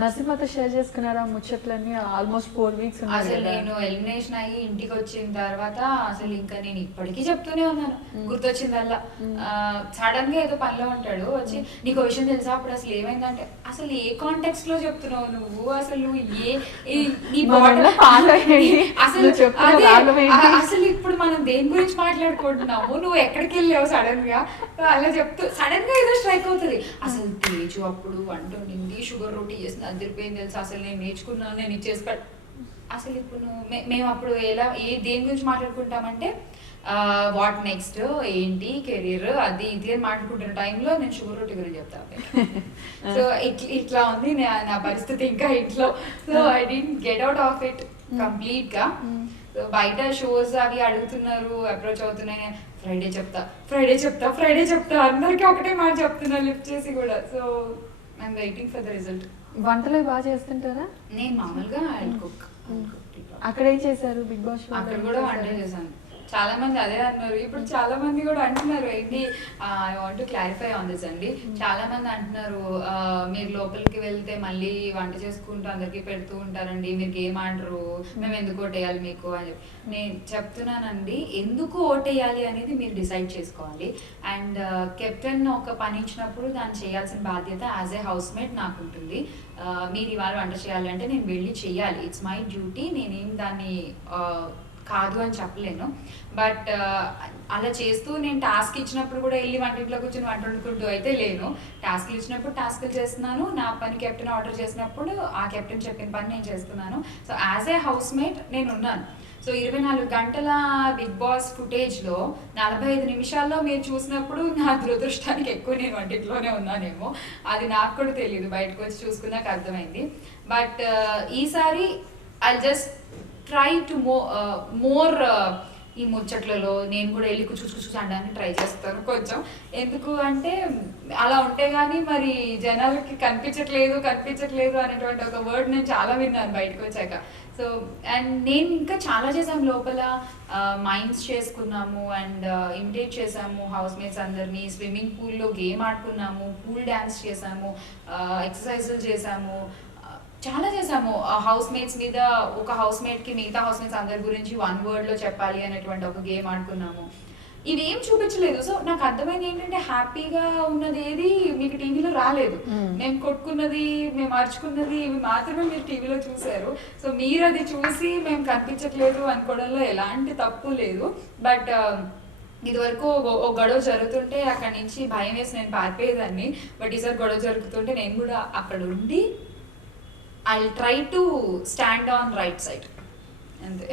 నసీమతో షేర్ చేసుకున్నారా ముచ్చట్లన్నీ? ఆల్మోస్ట్ 4 weeks అసలు నేను ఎలిమినేషన్ అయ్యి ఇంటికి వచ్చిన తర్వాత అసలు ఇంకా నేను ఇప్పటికీ చెప్తూనే ఉన్నాను, గుర్తొచ్చిందల్లా. సడన్ గా ఏదో పనిలో ఉంటాడు వచ్చి, నీకు విషయం తెలుసా అప్పుడు అసలు ఏమైందంటే, అసలు ఏ కాంటెక్స్ట్ లో చెప్తున్నావు నువ్వు, అసలు నువ్వు అసలు ఇప్పుడు మనం దేని గురించి మాట్లాడుకుంటున్నాము, నువ్వు ఎక్కడికి వెళ్ళావు సడన్ గా అలా చెప్తూ సడన్ గా ఏదో స్ట్రైక్ అవుతుంది. అసలు తేజు అప్పుడు వంటుండింది, షుగర్ రోటీ చేసింది, అదిరిపోయింది తెలుసు, అసలు నేను నేర్చుకున్నాను, నేను ఇచ్చేసి అసలు ఇప్పుడు మేము అప్పుడు దేని గురించి మాట్లాడుకుంటామంటే వాట్ నెక్స్ట్, ఏంటి కెరీర్, అది ఇది అని మాట్లాడుకుంటున్న టైంలో నేను షుగర్ రోటీ గురించి చెప్తాను. సో ఇట్లా ఉంది నా పరిస్థితి ఇంకా ఇంట్లో. So I didn't get out of it complete గా. బయట షోస్ అవి అడుగుతున్నారు, అప్రోచ్ అవుతున్నాయి, ఫ్రైడే చెప్తా అందరికి ఒకటే మాట చెప్తున్నా లిఫ్ట్ చేసి కూడా. So I'm waiting for the result. వంటలు బాగా చేస్తుంటారా? నేను మామూలుగా కుక్. అక్కడ ఏం చేశారు బిగ్ బాస్? అక్కడ కూడా వంట చేశాను. చాలా మంది అదే అన్నారు. ఇప్పుడు చాలా మంది కూడా అంటున్నారు, ఏంటి I want to clarify on this అండి. చాలా మంది అంటున్నారు, మీరు లోపలికి వెళ్తే మళ్ళీ వంట చేసుకుంటూ అందరికి పెడుతూ ఉంటారండి, మీరు గేమ్ ఆడరు, మేము ఎందుకు ఓటేయాలి మీకు అని చెప్పి. నేను చెప్తున్నానండి, ఎందుకు ఓటేయాలి అనేది మీరు డిసైడ్ చేసుకోవాలి. అండ్ కెప్టెన్ ఒక పని ఇచ్చినప్పుడు దాన్ని చేయాల్సిన బాధ్యత యాజ్ ఏ హౌస్ మేట్ నాకు ఉంటుంది. మీరు ఇవాళ వంట చేయాలి అంటే నేను వెళ్ళి చెయ్యాలి, ఇట్స్ మై డ్యూటీ. నేనేం దాన్ని కాదు అని చెప్పలేను. బట్ అలా చేస్తూ నేను టాస్క్ ఇచ్చినప్పుడు కూడా వెళ్ళి వంటింట్లో కూర్చొని వంట వండుకుంటూ అయితే లేను. టాస్క్లు ఇచ్చినప్పుడు టాస్క్లు చేస్తున్నాను, నా పని కెప్టెన్ ఆర్డర్ చేసినప్పుడు ఆ కెప్టెన్ చెప్పిన పని నేను చేస్తున్నాను. So as a housemate నేను ఉన్నాను. సో 24 గంటల బిగ్ బాస్ ఫుటేజ్లో 45 నిమిషాల్లో మీరు చూసినప్పుడు నా దురదృష్టానికి ఎక్కువ నేను వంటింట్లోనే ఉన్నానేమో, అది నాకు కూడా తెలియదు, బయటకు వచ్చి చూసుకున్నాక అర్థమైంది. బట్ ఈసారి I just try to more ఈ ముచ్చట్లలో నేను కూడా వెళ్ళి కూర్చు అనడానికి ట్రై చేస్తాను కొంచెం. ఎందుకు అంటే అలా ఉంటే కానీ మరి జనాలకి కనిపించట్లేదు అనేటువంటి ఒక వర్డ్ నేను చాలా విన్నాను బయటకు వచ్చాక. సో అండ్ నేను ఇంకా చాలా చేసాము లోపల, మైండ్స్ చేసుకున్నాము అండ్ ఇమిటేట్ చేసాము హౌస్ మేట్స్ అందరినీ, స్విమ్మింగ్ పూల్లో గేమ్ ఆడుకున్నాము, పూల్ డ్యాన్స్ చేసాము, ఎక్సర్సైజులు చేసాము, చాలా చేసాము. హౌస్ మేట్స్ మీద ఒక హౌస్ మేట్కి మిగతా హౌస్ మేట్స్ అందరి గురించి 1 wordలో చెప్పాలి అనేటువంటి ఒక గేమ్ ఆడుకున్నాము. ఇవేం చూపించలేదు. సో నాకు అర్థమైంది ఏంటంటే హ్యాపీగా ఉన్నది ఏది మీకు టీవీలో రాలేదు. మేము కొట్టుకున్నది, మేము అరుచుకున్నది ఇవి మాత్రమే మీరు టీవీలో చూసారు. సో మీరు అది చూసి మేము కనిపించట్లేదు అనుకోవడంలో ఎలాంటి తప్పు లేదు. బట్ ఇదివరకు ఒక గొడవ జరుగుతుంటే అక్కడి నుంచి భయం వేసి నేను పారిపోయేదాన్ని. బట్ ఈసారి గొడవ జరుగుతుంటే నేను కూడా అక్కడ ఉండి I'll try to stand on right side. అంతే.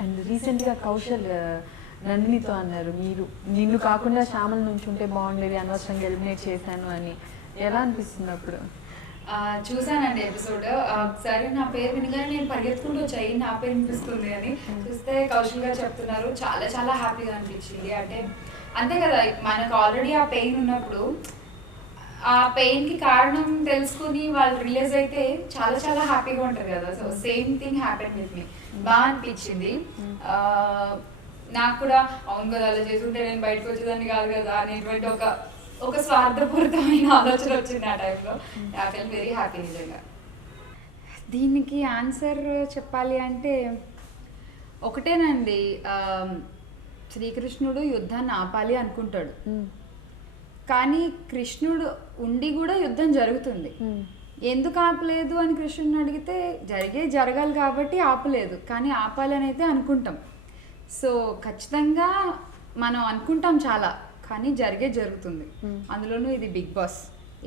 అండ్ రీసెంట్గా కౌశల్ నందినితో అన్నారు, మీరు నిన్ను కాకుండా శ్యామల నుంచి ఉంటే బాగుండేది, అనవసరంగా ఎలిమినేట్ చేశాను అని. ఎలా అనిపిస్తుంది అప్పుడు? చూసానండి ఎపిసోడ్. ఒకసారి నా పేరు వినగానే నేను పరిగెత్తుకుంటూ వచ్చాయి, నా పేరు వినిపిస్తుంది అని. చూస్తే కౌశల్ గారు చెప్తున్నారు, చాలా చాలా హ్యాపీగా అనిపించింది. అంటే అంతే కదా, మనకు ఆల్రెడీ ఆ పెయిన్ ఉన్నప్పుడు ఆ పెయిన్కి కారణం తెలుసుకుని వాళ్ళు రిలీజ్ అయితే చాలా చాలా హ్యాపీగా ఉంటుంది కదా. So same thing happen with me. బాగా అనిపించింది నాకు కూడా. అవును కదా, అలా చేసుకుంటే నేను బయటకు వచ్చేదాన్ని కాదు కదా అనేటువంటి ఒక స్వార్థపూరితమైన ఆలోచన వచ్చింది ఆ టైంలో. ఐ ఫెల్ వెరీ హ్యాపీ నిజంగా. దీనికి ఆన్సర్ చెప్పాలి అంటే ఒకటేనండి, శ్రీకృష్ణుడు యుద్ధాన్ని ఆపాలి అనుకుంటాడు, కానీ కృష్ణుడు ఉండి కూడా యుద్ధం జరుగుతుంది. ఎందుకు ఆపలేదు అని కృష్ణుడిని అడిగితే జరగాలి కాబట్టి ఆపలేదు, కానీ ఆపాలని అయితే అనుకుంటాం. సో ఖచ్చితంగా మనం అనుకుంటాం చాలా, కానీ జరుగుతుంది. అందులోనూ ఇది బిగ్ బాస్,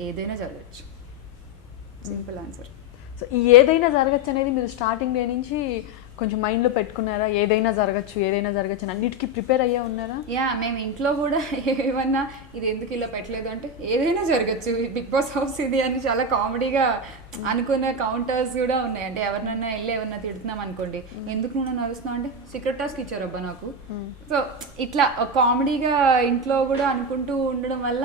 ఏదైనా జరగచ్చు. Simple answer. సో ఏదైనా జరగచ్చు అనేది మీరు స్టార్టింగ్ డే నుంచి కొంచెం మైండ్లో పెట్టుకున్నారా? ఏదైనా జరగచ్చు అని అన్నిటికీ ప్రిపేర్ అయ్యే ఉన్నారా? మేము ఇంట్లో కూడా ఏమన్నా ఇది ఎందుకు ఇలా పెట్టలేదు అంటే ఏదైనా జరగచ్చు, బిగ్ బాస్ హౌస్ ఇది అని చాలా కామెడీగా అనుకున్న కౌంటర్స్ కూడా ఉన్నాయి. అంటే ఎవరినైనా వెళ్ళి ఎవరన్నా తిడుతున్నాం అనుకోండి, ఎందుకు నువ్వు నవ్వుస్తున్నావు అంటే సీక్రెట్ టాస్క్ ఇచ్చారు అబ్బా నాకు. సో ఇట్లా కామెడీగా ఇంట్లో కూడా అనుకుంటూ ఉండడం వల్ల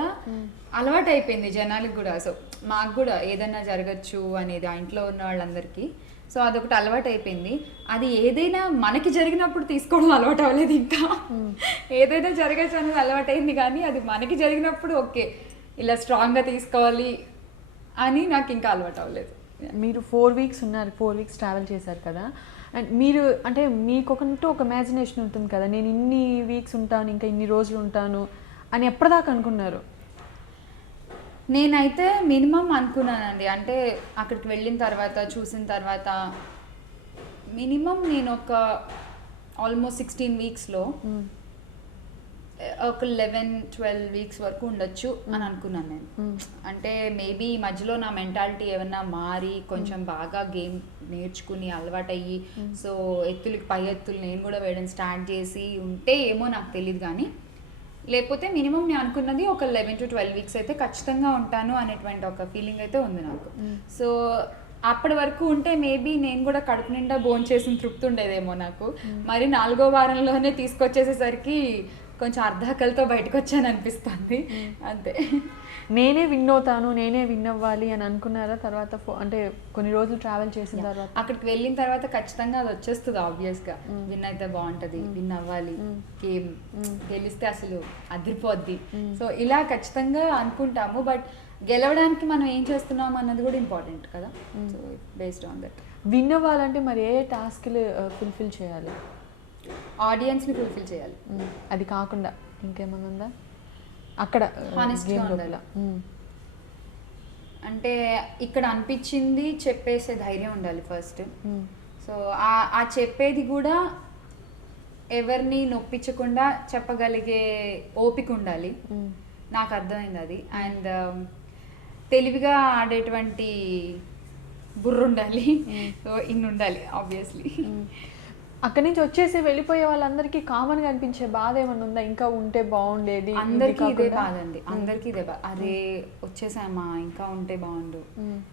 అలవాటు అయిపోయింది జనాలకు కూడా. సో మాకు కూడా ఏదైనా జరగచ్చు అనేది ఆ ఇంట్లో ఉన్న వాళ్ళందరికీ. సో అదొకటి అలవాటు అయిపోయింది. అది ఏదైనా మనకి జరిగినప్పుడు తీసుకోవడం అలవాటు అవ్వలేదు. ఇంకా ఏదైనా జరగచ్చు అనేది అలవాటు అయింది, కానీ అది మనకి జరిగినప్పుడు ఓకే ఇలా స్ట్రాంగ్గా తీసుకోవాలి అని నాకు ఇంకా అలవాటు అవ్వలేదు. మీరు 4 వీక్స్ ఉన్నారు, 4 వీక్స్ ట్రావెల్ చేశారు కదా, అండ్ మీరు అంటే మీకొకంటూ ఒక ఇమాజినేషన్ ఉంటుంది కదా, నేను ఇన్ని వీక్స్ ఉంటాను, ఇంకా ఇన్ని రోజులు ఉంటాను అని ఎప్పటిదాకా అనుకున్నారు? నేనైతే మినిమం అనుకున్నానండి. అంటే అక్కడికి వెళ్ళిన తర్వాత చూసిన తర్వాత మినిమం నేను ఒక ఆల్మోస్ట్ 16 వీక్స్లో ఒక 11-12 వీక్స్ వరకు ఉండొచ్చు అని అనుకున్నాను నేను. అంటే మేబీ ఈ మధ్యలో నా మెంటాలిటీ ఏమన్నా మారి కొంచెం బాగా గేమ్ నేర్చుకుని అలవాటయ్యి సో ఎత్తులకి పై ఎత్తులు నేను కూడా వేయడం స్టార్ట్ చేసి ఉంటే ఏమో నాకు తెలియదు, కానీ లేకపోతే మినిమం నేను అనుకున్నది ఒక 11-12 వీక్స్ అయితే ఖచ్చితంగా ఉంటాను అనేటువంటి ఒక ఫీలింగ్ అయితే ఉంది నాకు. సో అప్పటి వరకు ఉంటే మేబీ నేను కూడా కడుపు నిండా భోంచేసిన తృప్తి ఉండేదేమో నాకు. మరి 4వ వారంలోనే తీసుకొచ్చేసేసరికి కొంచెం అర్ధాకలతో బయటకు వచ్చాను అనిపిస్తుంది అంతే. నేనే విన్ అవుతాను, నేనే విన్ అవ్వాలి అని అనుకున్నారా తర్వాత? అంటే కొన్ని రోజులు ట్రావెల్ చేసిన తర్వాత అక్కడికి వెళ్ళిన తర్వాత ఖచ్చితంగా అది వచ్చేస్తుంది ఆబ్వియస్గా. విన్ అయితే బాగుంటుంది, విన్ అవ్వాలి, గేమ్ గెలిస్తే అసలు అదిరిపోద్ది. సో ఇలా ఖచ్చితంగా అనుకుంటాము, బట్ గెలవడానికి మనం ఏం చేస్తున్నాం అన్నది కూడా ఇంపార్టెంట్ కదా. So based on that. Win అవ్వాలంటే మరి ఏ టాస్క్లు ఫుల్ఫిల్ చేయాలి? ఆడియన్స్ని ఫుల్ఫిల్ చేయాలి. అది కాకుండా ఇంకేమన్నా ఉందా అక్కడ? హానెస్ట్గా ఉండాలి. అంటే ఇక్కడ అనిపించింది చెప్పేసే ధైర్యం ఉండాలి ఫస్ట్. సో ఆ చెప్పేది కూడా ఎవరిని నొప్పించకుండా చెప్పగలిగే ఓపిక ఉండాలి. నాకు అర్థమైంది అది. అండ్ తెలివిగా ఆడేటువంటి బుర్ర ఉండాలి. సో ఇన్ని ఉండాలి ఆబ్వియస్లీ. అక్కడి నుంచి వచ్చేసి వెళ్ళిపోయే వాళ్ళందరికీ కామన్గా అనిపించే బాధ ఏమన్నా ఉందా? ఇంకా ఉంటే బాగుండేది. అందరికీ ఇదే బాధ అండి, అందరికీ ఇదే బాధ. అరే వచ్చేసామా, ఇంకా ఉంటే బాగుండు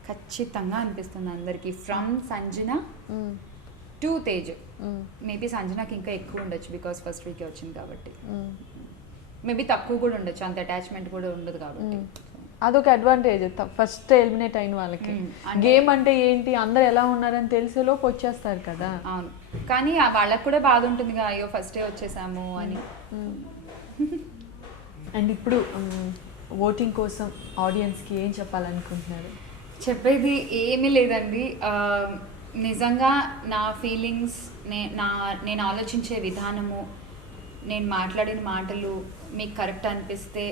ఖచ్చితంగా అనిపిస్తుంది అందరికీ. From Sanjana to Tej. Maybe సంజనకి ఇంకా ఎక్కువ ఉండొచ్చు, బికాస్ ఫస్ట్ వీకే వచ్చింది కాబట్టి. మేబీ తక్కువ కూడా ఉండొచ్చు, అంత అటాచ్మెంట్ కూడా ఉండదు కాబట్టి. అదొక అడ్వాంటేజ్ ఫస్ట్ ఎలిమినేట్ అయిన వాళ్ళకి. గేమ్ అంటే ఏంటి, అందరు ఎలా ఉన్నారని తెలిసేలోపు వచ్చేస్తారు కదా. అవును, కానీ వాళ్ళకి కూడా బాధ ఉంటుంది కదా, అయ్యో ఫస్టే వచ్చేసాము అని. అండ్ ఇప్పుడు ఓటింగ్ కోసం ఆడియన్స్కి ఏం చెప్పాలనుకుంటున్నారు? చెప్పేది ఏమీ లేదండి. నిజంగా నా ఫీలింగ్స్, నేను ఆలోచించే విధానము, నేను మాట్లాడిన మాటలు మీకు కరెక్ట్ అనిపిస్తే,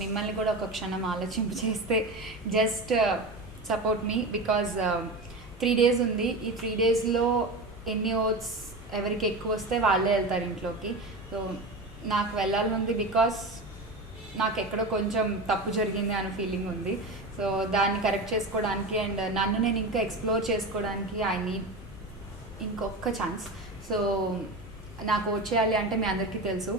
మిమ్మల్ని కూడా ఒక క్షణం ఆలోచింపు చేస్తే just support me. Because 3 days ఉంది. ఈ 3 daysలో ఎన్ని ఓట్స్ ఎవరికి ఎక్కువ వస్తే వాళ్ళే వెళ్తారు ఇంట్లోకి. సో నాకు వెళ్ళాలనుంది, బికాస్ నాకు ఎక్కడో కొంచెం తప్పు జరిగింది అనే ఫీలింగ్ ఉంది. సో దాన్ని కరెక్ట్ చేసుకోవడానికి అండ్ నన్ను నేను ఇంకా ఎక్స్ప్లోర్ చేసుకోవడానికి ఐ నీడ్ ఇంకొక ఛాన్స్. సో నాకు ఓట్ చేయాలి అంటే మీ అందరికీ తెలుసు,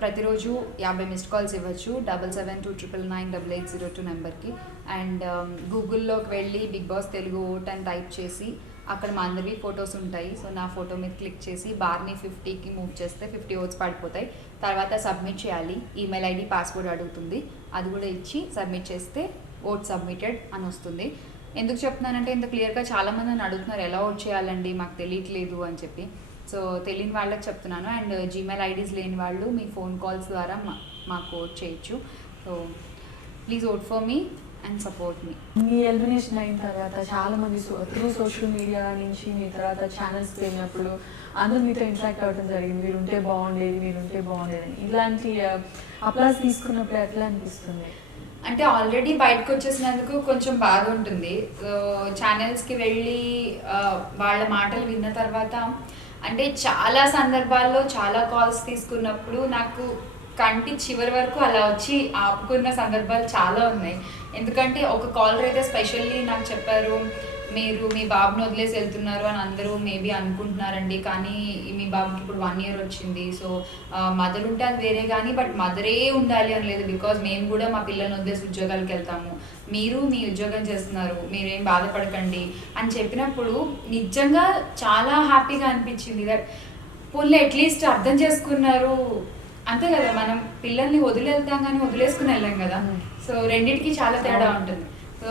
ప్రతిరోజు 50 మిస్డ్ కాల్స్ ఇవ్వచ్చు 7729998802 నెంబర్కి. అండ్ గూగుల్లోకి వెళ్ళి బిగ్ బాస్ తెలుగు ఓట్ అని టైప్ చేసి అక్కడ మా అందరివి ఫొటోస్ ఉంటాయి. సో నా ఫోటో మీద క్లిక్ చేసి బార్ని 50కి మూవ్ చేస్తే 50 ఓట్స్ పడిపోతాయి. తర్వాత సబ్మిట్ చేయాలి. ఈమెయిల్ ఐడి పాస్వర్డ్ అడుగుతుంది, అది కూడా ఇచ్చి సబ్మిట్ చేస్తే ఓట్ సబ్మిటెడ్ అని వస్తుంది. ఎందుకు చెప్తున్నానంటే ఇంత క్లియర్గా చాలామంది నన్ను అడుగుతున్నారు ఎలా ఓట్ చేయాలండి మాకు తెలియట్లేదు అని చెప్పి. సో తెలియని వాళ్ళకి చెప్తున్నాను. అండ్ జీమెయిల్ ఐడీస్ లేని వాళ్ళు మీ ఫోన్ కాల్స్ ద్వారా మాకు ఓట్ చేయొచ్చు. So please vote for me and support me. Me elimination అయిన తర్వాత చాలామంది త్రూ సోషల్ మీడియా నుంచి మీ తర్వాత ఛానల్స్ వెళ్ళినప్పుడు అందరూ మీతో ఇంటరాక్ట్ అవ్వడం జరిగింది, మీరు ఉంటే బాగుండేది, మీరు ఉంటే బాగుండేది అని. ఇలాంటి అప్లాస్ తీసుకున్నప్పుడు ఎట్లా అనిపిస్తుంది? అంటే ఆల్రెడీ బయటకు వచ్చేసినందుకు కొంచెం బాధ ఉంటుంది. ఛానల్స్కి వెళ్ళి వాళ్ళ మాటలు విన్న తర్వాత అంటే చాలా సందర్భాల్లో చాలా కాల్స్ తీసుకున్నప్పుడు నాకు కంటి చివరి వరకు అలా వచ్చి ఆపుకున్న సందర్భాలు చాలా ఉన్నాయి. ఎందుకంటే ఒక కాలర్ అయితే స్పెషల్లీ నాకు చెప్పారు, మీరు మీ బాబుని వదిలేసి వెళ్తున్నారు అని అందరూ మేబీ అనుకుంటున్నారండి, కానీ మీ బాబుకి ఇప్పుడు 1 year వచ్చింది. సో మదర్ ఉంటే అది వేరే, కానీ బట్ మదరే ఉండాలి అని లేదు. బికాజ్ మేము కూడా మా పిల్లల్ని వదిలేసి ఉద్యోగాలకు వెళ్తాము, మీరు మీ ఉద్యోగం చేస్తున్నారు, మీరేం బాధపడకండి అని చెప్పినప్పుడు నిజంగా చాలా హ్యాపీగా అనిపించింది. దట్ పోన్లే అట్లీస్ట్ అర్థం చేసుకున్నారు. అంతే కదా, మనం పిల్లల్ని వదిలి వెళ్తాం కానీ వదిలేసుకుని వెళ్ళాం కదా. సో రెండింటికి చాలా తేడా ఉంటుంది. సో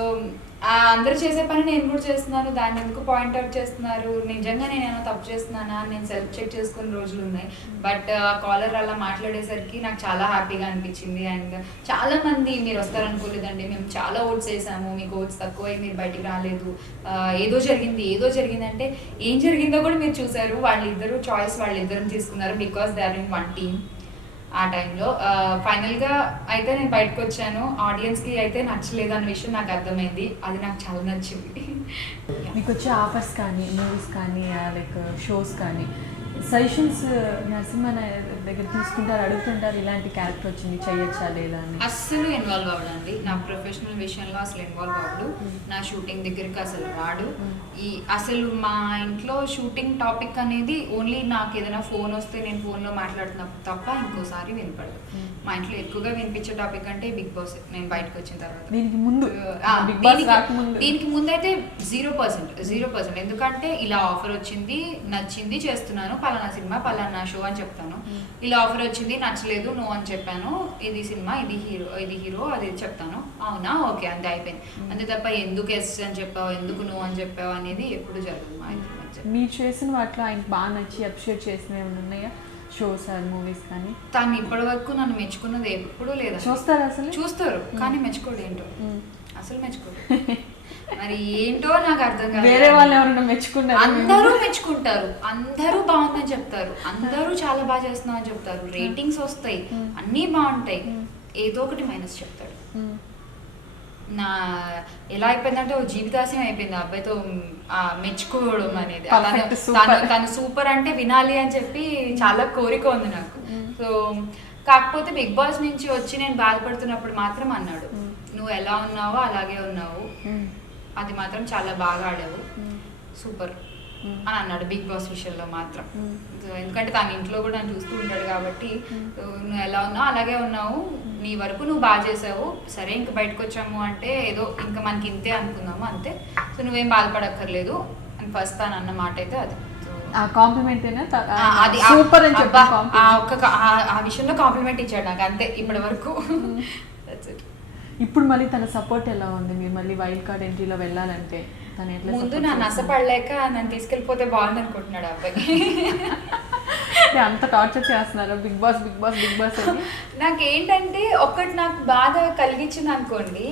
అందరూ చేసే పని నేను కూడా చేస్తున్నాను, దాన్ని ఎందుకు పాయింట్అవుట్ చేస్తున్నారు, నిజంగా నేనేమో తప్పు చేస్తున్నానా అని నేను సెల్ఫ్ చెక్ చేసుకున్న రోజులు ఉన్నాయి. బట్ కాలర్ అలా మాట్లాడేసరికి నాకు చాలా హ్యాపీగా అనిపించింది. అండ్ చాలా మంది మీరు వస్తారనుకోలేదండి, మేము చాలా ఓట్స్ వేసాము, మీకు ఓట్స్ తక్కువై మీరు బయటికి రాలేదు, ఏదో జరిగింది అంటే ఏం జరిగిందో కూడా మీరు చూసారు. వాళ్ళిద్దరూ చాయిస్ వాళ్ళిద్దరం తీసుకున్నారు because they are in one team. ఆ టైంలో ఫైనల్గా అయితే నేను బయటకు వచ్చాను. ఆడియన్స్కి అయితే నచ్చలేదు అన్న విషయం నాకు అర్థమైంది, అది నాకు చాలా నచ్చింది. మీకు వచ్చే ఆఫర్స్ కానీ మూవీస్ కానీ లైక్ షోస్ కానీ సజెషన్స్ నరసింహ దగ్గర తీసుకుంటారు, అడుగుతుంటారు ఇలాంటి క్యారెక్టర్ వచ్చింది చేయొచ్చా లేదా అని? అస్సలు ఇన్వాల్వ్ అవ్వడండి, నా ప్రొఫెషనల్ విషయంలో అసలు ఇన్వాల్వ్ అవ్వడు, నా షూటింగ్ దగ్గరికి అసలు రాడు. అసలు మా ఇంట్లో షూటింగ్ టాపిక్ అనేది ఓన్లీ నాకు ఏదైనా ఫోన్ వస్తే నేను ఫోన్లో మాట్లాడుతున్నప్పుడు తప్ప ఇంకోసారి వినపడదు. మా ఇంట్లో ఎక్కువగా వినిపించే టాపిక్ అంటే బిగ్ బాస్. నేను బయటకు వచ్చిన తర్వాత దీనికి ముందు అయితే 0%. ఎందుకంటే ఇలా ఆఫర్ వచ్చింది, నచ్చింది, చేస్తున్నాను, పలానా సినిమా పలానా షో అని చెప్తాను. ఇలా ఆఫర్ వచ్చింది, నచ్చలేదు, నో అని చెప్పాను, ఇది సినిమా, ఇది హీరో అది చెప్తాను, అవునా ఓకే అంతే అయిపోయింది. అంతే తప్ప ఎందుకు ఎస్ అని చెప్పావు, ఎందుకు నో అని చెప్పావు అనేది ఎప్పుడు జరగదు మా ఇంటి మధ్య. మీరు చేసిన వాటిలో ఆయనకు బాగా నచ్చి అప్రిషియేట్ చేసినవి ఏమైనా ఉన్నాయా, షోస్ ఆర్ మూవీస్ కానీ? తను ఇప్పటి వరకు నన్ను మెచ్చుకున్నది ఎప్పుడూ లేదా. చూస్తారు అసలు? చూస్తారు కానీ మెచ్చుకోడు, ఏంటో అసలు మెచ్చుకోడు. మరి ఏంటో నాకు అర్థం కాదు. వేరే వాళ్ళు ఎవరైనా మెచ్చుకున్నారు? అందరూ మెచ్చుకుంటారు, అందరూ బాగుందని చెప్తారు, అందరూ చాలా బాగా చేస్తున్నావు అని చెప్తారు, రేటింగ్స్ వస్తాయి, అన్నీ బాగుంటాయి, ఏదో ఒకటి మైనస్ చెప్తాడు. నా ఎలా అయిపోయిందంటే ఓ జీవితాశయం అయిపోయింది ఆ అబ్బాయితో మెచ్చుకోవడం అనేది. తను సూపర్ అంటే వినాలి అని చెప్పి చాలా కోరిక ఉంది నాకు. సో కాకపోతే బిగ్ బాస్ నుంచి వచ్చి నేను బాధపడుతున్నప్పుడు మాత్రం అన్నాడు, నువ్వు ఎలా ఉన్నావో అలాగే ఉన్నావు, అది మాత్రం చాలా బాగా ఆడావు, సూపర్ అని అన్నాడు బిగ్ బాస్ విషయంలో మాత్రం. ఎందుకంటే తన ఇంట్లో కూడా నన్ను చూస్తూ ఉంటాడు కాబట్టి, నువ్వు ఎలా ఉన్నావు అలాగే ఉన్నావు, నీ వరకు నువ్వు బాగా చేసావు, సరే ఇంక బయటకు వచ్చాము అంటే ఏదో ఇంకా మనకి ఇంతే అనుకుందాము అంతే, సో నువ్వేం బాధపడక్కర్లేదు అని ఫస్ట్ తాను అన్న మాట అయితే అది. ఆ విషయంలో కాంప్లిమెంట్ ఇచ్చాడు నాకు, అంతే ఇప్పటి వరకు. ఇప్పుడు మళ్ళీ తన సపోర్ట్ ఎలా ఉంది? మీరు మళ్ళీ వైల్డ్ కార్డ్ ఎంట్రీలో వెళ్ళాలంటే తను ఎట్లా? ముందు నా నష్టపడలేక నన్ను తీసుకెళ్ళిపోతే బాగుంది అనుకుంటున్నాడు అబ్బాయి. అంత టార్చర్ చేస్తున్నారు బిగ్ బాస్ అని. నాకేంటంటే ఒకటి నాకు బాధ కలిగించింది అనుకోండి,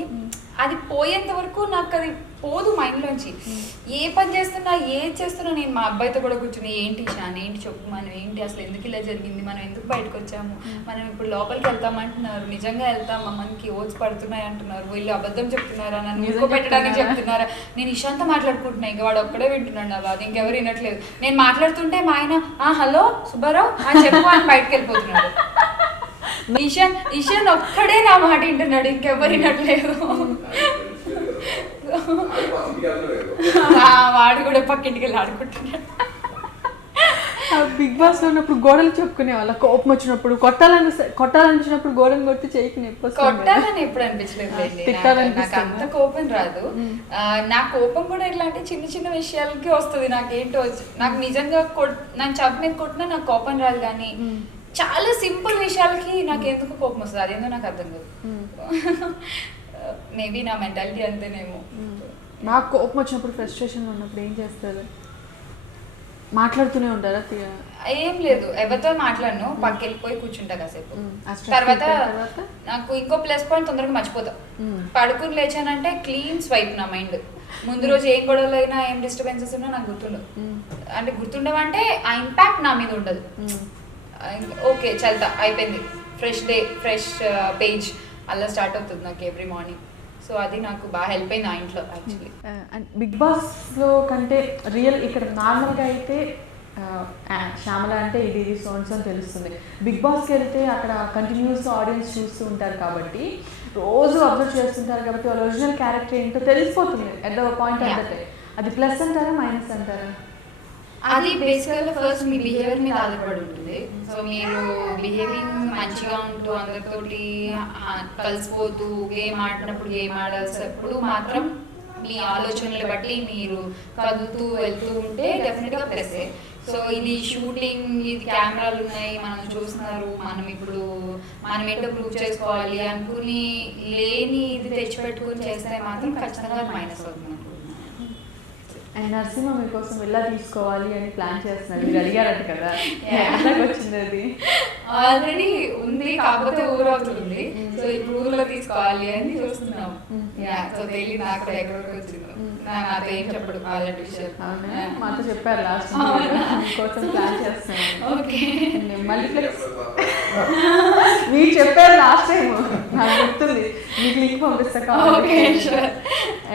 అది పోయేంత వరకు నాకు అది పోదు మైండ్లోంచి. ఏ పని చేస్తున్నా ఏది చేస్తున్నా నేను మా అబ్బాయితో కూడా కూర్చుని ఏంటి షాన్ ఏంటి చెప్పు, మనం ఏంటి అసలు ఎందుకు ఇలా జరిగింది, మనం ఎందుకు బయటకు వచ్చాము, మనం ఇప్పుడు లోపలికి వెళ్తామంటున్నారు, నిజంగా వెళ్తామా, మనకి ఓట్స్ పడుతున్నాయి అంటున్నారు, వీళ్ళు అబద్ధం చెప్తున్నారా, నన్ను ఇంకో పెట్టడానికి చెప్తున్నారా, నేను ఇషాంతో మాట్లాడుకుంటున్నా, ఇంకా వాడు ఒక్కడే వింటున్నాడు నా బాధ, ఇంకెవరు వినట్లేదు. నేను మాట్లాడుతుంటే మా ఆయన హలో సుబ్బారావు అని చెప్పు అని బయటకు వెళ్ళిపోతున్నాడు. ఇషాన్ ఒక్కడే నా మాట వింటున్నాడు, ఇంకెవరు వినట్లేదు. వాడు కూడా పక్కింటికి వెళ్ళి ఆడుకుంటున్నాడు. బిగ్ బాస్ లో ఉన్నప్పుడు గోడలు చెప్పుకునే వాళ్ళ కోపం వచ్చినప్పుడు కొట్టాలనిపించినప్పుడు గోడలు కొట్టి చేయకి కొట్టాలని ఎప్పుడు అనిపించలేదు, నాకు అంత కోపం రాదు. నా కోపం కూడా ఇలాంటి చిన్న చిన్న విషయాలకి వస్తుంది, నాకేంటో నాకు నిజంగా నాకు చెప్పు మీద కొట్టినా నాకు కోపం రాదు, కానీ చాలా సింపుల్ విషయాలకి నాకు ఎందుకు కోపం వస్తుంది, అదేందో నాకు అర్థం కాదు. మేబీ నా మెంటాలిటీ అంతేనేమో. నాకు కోపం వచ్చినప్పుడు ఫ్రస్ట్రేషన్ ఉన్నప్పుడు ఏం చేస్తారు? మాట్లాడుతూనే ఉంటారా? ఏం లేదు, ఎవరితో మాట్లాడను, పక్కకి వెళ్ళిపోయి కూర్చుంటా కాసేపు. తర్వాత నాకు ఇంకో ప్లస్ పాయింట్ తొందరగా మర్చిపోతా. పడుకుని లేచానంటే క్లీన్ స్వైప్ నా మైండ్. ముందు రోజు ఏం గొడవలు అయినా ఏం డిస్టర్బెన్సెస్ ఉన్నా నాకు గుర్తుండవు. అంటే గుర్తుండవంటే ఆ ఇంపాక్ట్ నా మీద ఉండదు. ఓకే చల్తా అయిపోయింది, ఫ్రెష్ డే ఫ్రెష్ పేజ్ అలా స్టార్ట్ అవుతుంది నాకు ఎవ్రీ మార్నింగ్. సో అది నాకు బాగా హెల్ప్ అయింది ఆ ఇంట్లో యాక్చువల్లీ. బిగ్ బాస్లో కంటే రియల్ ఇక్కడ నార్మల్గా అయితే శ్యామల అంటే ఇది సోన్స్ అని తెలుస్తుంది. బిగ్ బాస్కి వెళ్తే అక్కడ కంటిన్యూస్గా ఆడియన్స్ చూస్తూ ఉంటారు కాబట్టి, రోజు అబ్జర్వ్ చేస్తుంటారు కాబట్టి వాళ్ళ ఒరిజినల్ క్యారెక్టర్ ఏంటో తెలిసిపోతుంది at the point of the day. అది ప్లస్ అంటారా మైనస్ అంటారా? అది బేసికల్గా ఫస్ట్ మీ బిహేవియర్ మీద ఆధారపడి ఉంటుంది. సో మీరు బిహేవింగ్ మంచిగా ఉంటూ అందరితోటి కలిసిపోతూ గేమ్ ఆడినప్పుడు గేమ్ ఆడాల్సినప్పుడు మాత్రం మీ ఆలోచనలు బట్టి మీరు కదులుతూ వెళ్తూ ఉంటే డెఫినెట్గా ప్లస్సే. సో ఇది షూటింగ్, ఇది కెమెరాలు ఉన్నాయి, మనం చూస్తున్నారు, మనం ఏంటో ప్రూవ్ చేసుకోవాలి అనుకుని లేని ఇది తెచ్చిపెట్టుకుని చేస్తే మాత్రం ఖచ్చితంగా మైనస్ అవుతుంది. అండ్ నరసింహ మీకోసం వెళ్ళా తీసుకోవాలి అని ప్లాన్ చేస్తున్నారు, మీరు అడిగారట కదా, ఎక్కడికి వచ్చింది అది? ఆల్రెడీ ఉంది, కాకపోతే ఊరు అవుతుంది. సో ఇప్పుడు ఊర్లో తీసుకోవాలి అని చూస్తున్నాం. సో తెలియదు నాకు ఎక్కడికి వచ్చిందో, నాతో ఏం చెప్పడు అలాంటి విషయం. మాతో చెప్పారు లాస్ట్ మీకోసం ప్లాన్ చేస్తున్నాను. ఓకే, మల్టీప్లెక్స్ మీరు చెప్పారు లాస్ట్ టైం, నాకు గుర్తుంది, మీకు లింక్ పంపిస్తా కావాలి.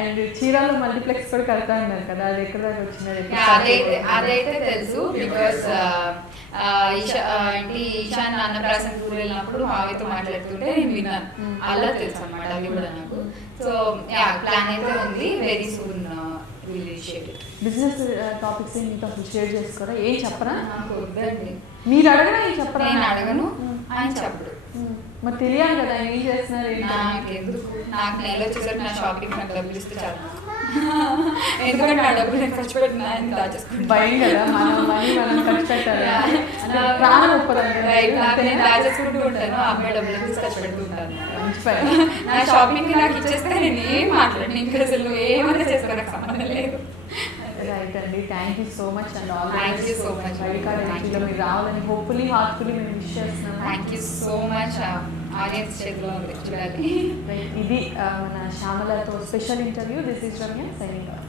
అండ్ చీరాలో మల్టీప్లెక్స్ కూడా కడతా ఉన్నారు కదా, అది ఎక్కడ దాకా వచ్చింది? అదైతే తెలుసు, బికాస్ ఈశాన్ అన్నప్రాసన టూర్ వెళ్ళినప్పుడు మావితో మాట్లాడుతుంటే నేను విన్నాను, అలా తెలుసు అనమాట అది కూడా నాకు. సో ప్లాన్ అయితే ఉంది, very soon will initiate it. Business topics మీతో అసలు షేర్ చేసుకోరా? ఏం చెప్పరా? నాకు వద్దండి. మీరు అడగరా? ఏం చెప్పరా? నేను అడగను, ఆయన చెప్పడు. మరి తెలియాలి కదా ఆయన ఏం చేస్తున్నారు. నాకు నెల వచ్చేసరికి నా షాపింగ్ నాకు డబ్బులు ఇస్తే చాలు, ఎందుకంటే నా డబ్బులు నేను ఖర్చు పెట్టిన ఆయన దాచేసుకుంటాను. భయం కదా, మనం ఖర్చు పెట్టాలి, ప్రాణం ఒప్పదండి. నేను దాచేసుకుంటూ ఉంటాను, అమ్మాయి డబ్బులు తీసి ఖర్చు పెడుతూ ఉంటాను. నా షాపింగ్ నాకు ఇచ్చేస్తే నేను ఏం మాట్లాడను, ఇంకా అసలు ఏమైనా చేసుకో, నాకు సంబంధం లేదు. రైట్ అండి, thank you so much and all. Thank you so much. మీరు రావాలని హోప్ఫుల్లీ హార్ట్ఫుల్లీ మేము విష్ చేస్తున్నాం. Thank you so much. Audience చేతిలో ఉంది చూడాలి. ఇది మన శ్యామలతో special interview. This is Ramya signing of.